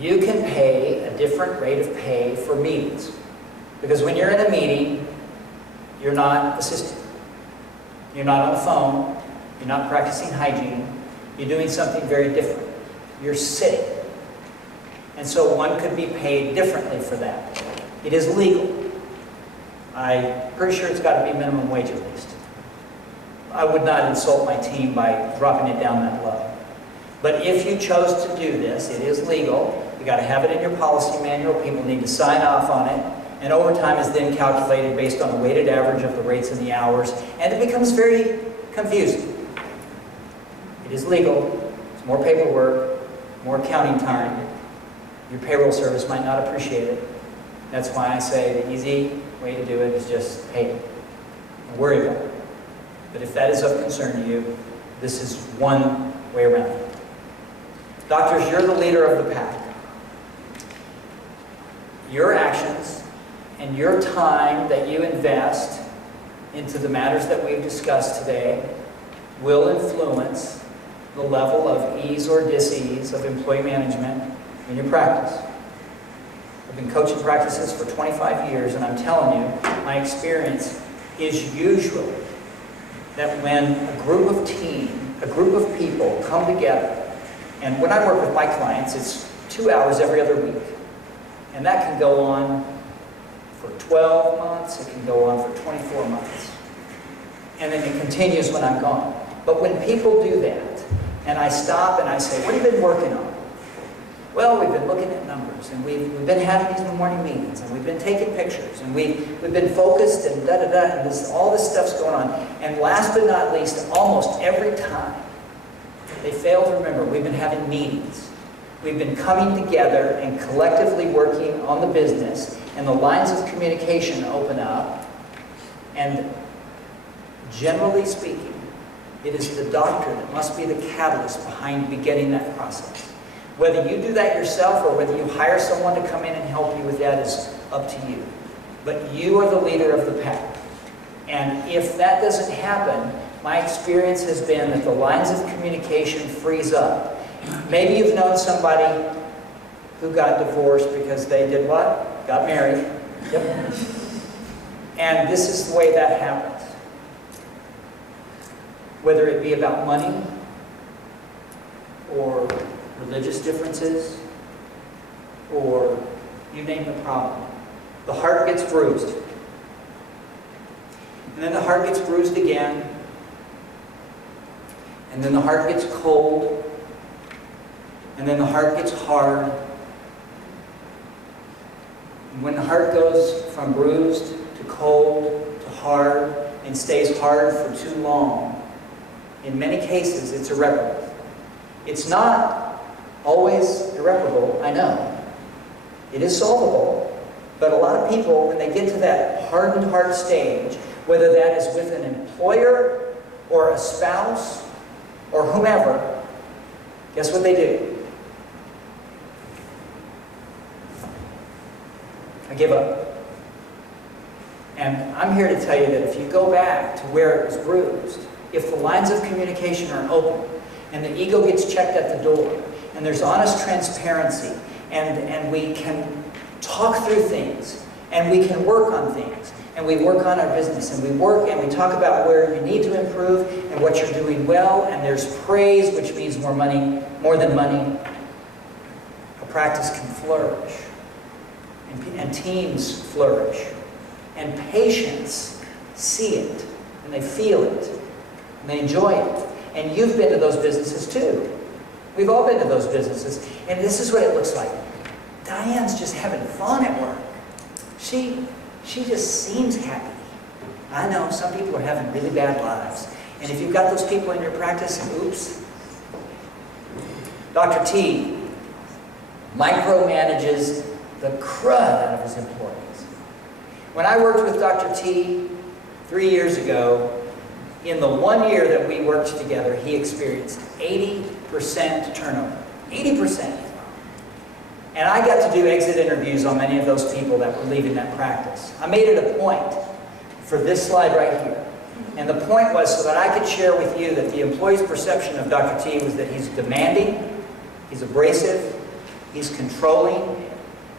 You can pay a different rate of pay for meetings. Because when you're in a meeting, you're not assisting. You're not on the phone. You're not practicing hygiene. You're doing something very different. You're sitting. And so one could be paid differently for that. It is legal. I'm pretty sure it's got to be minimum wage at least. I would not insult my team by dropping it down that low. But if you chose to do this, it is legal. You got to have it in your policy manual. People need to sign off on it. And overtime is then calculated based on the weighted average of the rates and the hours. And it becomes very confusing. It is legal. It's more paperwork, more accounting time. Your payroll service might not appreciate it. That's why I say the easy way to do it is just pay it. Don't worry about it. But if that is of concern to you, this is one way around it. Doctors, you're the leader of the pack. Your actions and your time that you invest into the matters that we've discussed today will influence the level of ease or dis-ease of employee management in your practice. I've been coaching practices for 25 years, and I'm telling you, my experience is usually that when a group of people come together, and when I work with my clients, it's 2 hours every other week. And that can go on for 12 months, it can go on for 24 months. And then it continues when I'm gone. But when people do that, and I stop and I say, what have you been working on? Well, we've been looking at numbers, and we've been having these morning meetings, and we've been taking pictures, and we've been focused, and da-da-da, and all this stuff's going on. And last but not least, almost every time, they fail to remember we've been having meetings. We've been coming together and collectively working on the business, and the lines of communication open up, and generally speaking, it is the doctor that must be the catalyst behind beginning that process. Whether you do that yourself or whether you hire someone to come in and help you with that is up to you. But you are the leader of the pack. And if that doesn't happen, my experience has been that the lines of communication freeze up. Maybe you've known somebody who got divorced because they did what? Got married. Yep. And this is the way that happens. Whether it be about money or religious differences, or you name the problem. The heart gets bruised. And then the heart gets bruised again. And then the heart gets cold. And then the heart gets hard. And when the heart goes from bruised to cold to hard and stays hard for too long, in many cases it's irreparable. It's not always irreparable, I know. It is solvable, but a lot of people, when they get to that hardened heart stage, whether that is with an employer or a spouse or whomever, guess what they do? I give up. And I'm here to tell you that if you go back to where it was bruised, if the lines of communication are open, and the ego gets checked at the door, and there's honest transparency, and we can talk through things, and we can work on things, and we work on our business, and we work and we talk about where you need to improve and what you're doing well, and there's praise, which means more money, more than money. A practice can flourish, and teams flourish, and patients see it, and they feel it, and they enjoy it. And you've been to those businesses too. We've all been to those businesses. And this is what it looks like. Diane's just having fun at work. She just seems happy. I know some people are having really bad lives. And if you've got those people in your practice, oops. Dr. T micromanages the crud out of his employees. When I worked with Dr. T 3 years ago, in the 1 year that we worked together, he experienced 80% turnover. 80%. And I got to do exit interviews on many of those people that were leaving that practice. I made it a point for this slide right here. And the point was so that I could share with you that the employee's perception of Dr. T was that he's demanding, he's abrasive, he's controlling,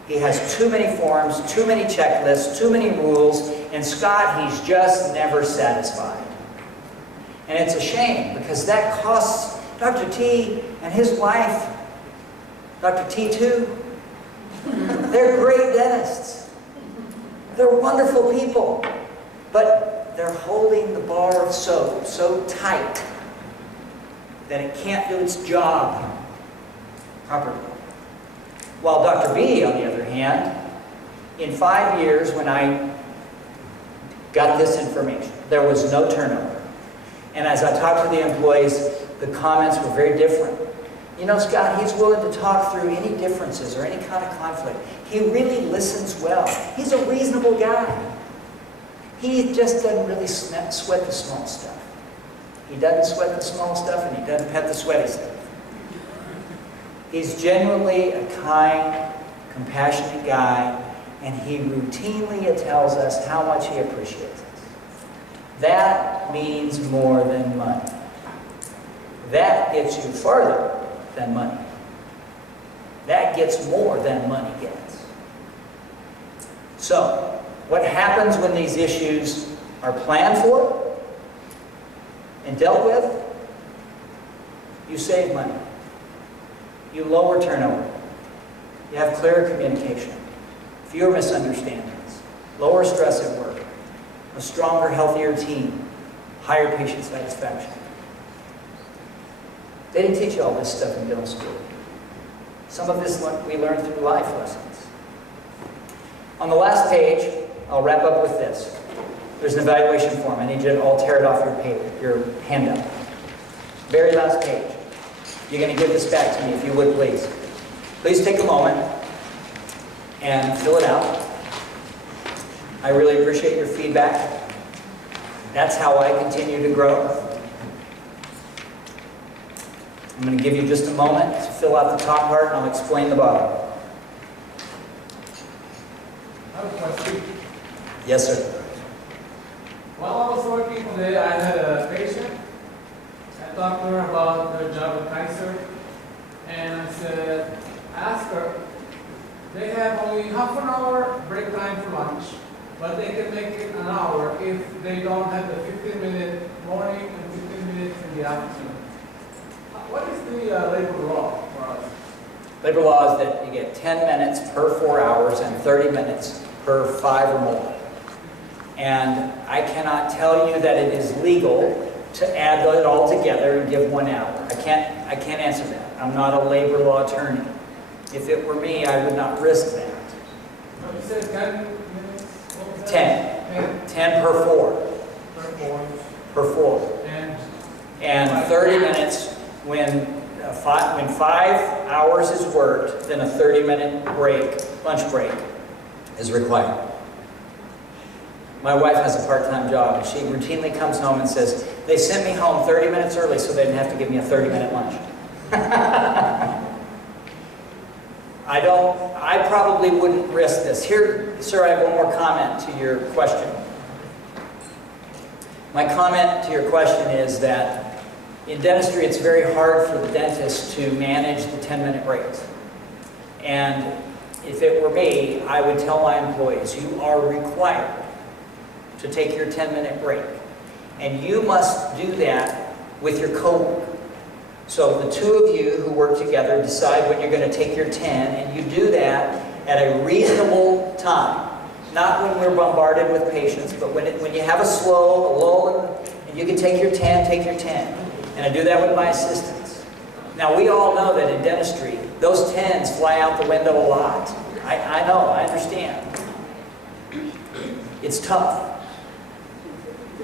he has too many forms, too many checklists, too many rules, and Scott, he's just never satisfied. And it's a shame because that costs Dr. T and his wife, Dr. T too, They're great dentists. They're wonderful people. But they're holding the bar of soap so tight that it can't do its job properly. While Dr. B, on the other hand, in 5 years when I got this information, there was no turnover. And as I talked to the employees, the comments were very different. You know, Scott, he's willing to talk through any differences or any kind of conflict. He really listens well. He's a reasonable guy. He just doesn't really sweat the small stuff. He doesn't sweat the small stuff, and he doesn't pet the sweaty stuff. He's genuinely a kind, compassionate guy, and he routinely tells us how much he appreciates us. That means more than money. That gets you further than money. That gets more than money gets. So, what happens when these issues are planned for and dealt with? You save money. You lower turnover. You have clearer communication, fewer misunderstandings, lower stress at work, a stronger, healthier team, higher patient satisfaction. They didn't teach you all this stuff in dental school. Some of this we learned through life lessons. On the last page, I'll wrap up with this. There's an evaluation form. I need you to all tear it off your paper, your handout. Very last page. You're going to give this back to me, if you would, please. Please take a moment and fill it out. I really appreciate your feedback. That's how I continue to grow. I'm going to give you just a moment to fill out the top part, and I'll explain the bottom. I have a question. Yes, sir. While I was working today, I had a patient. I talked to her about her job with Kaiser, and I asked her, they have only half an hour break time for lunch, but they can make it an hour if they don't have the 15-minute morning and 15 minutes in the afternoon. What is the labor law for us? Labor law is that you get 10 minutes per 4 hours and 30 minutes per 5 or more. And I cannot tell you that it is legal to add it all together and give 1 hour. I can't answer that. I'm not a labor law attorney. If it were me, I would not risk that. You said 10 minutes? What was that? 10. 10 per 4. Per 4. Per 4. And 30 minutes when 5 hours is worked, then a 30-minute break, lunch break, is required. My wife has a part-time job, and she routinely comes home and says, they sent me home 30 minutes early so they didn't have to give me a 30-minute lunch. I probably wouldn't risk this. Here, sir, I have one more comment to your question. My comment to your question is that in dentistry, it's very hard for the dentist to manage the 10-minute breaks. And if it were me, I would tell my employees, you are required to take your 10-minute break. And you must do that with your coworker. So the two of you who work together decide when you're going to take your 10, and you do that at a reasonable time. Not when we're bombarded with patients, but when you have a lull, and you can take your 10, take your 10. And I do that with my assistants. Now, we all know that in dentistry, those 10s fly out the window a lot. I know, I understand. It's tough.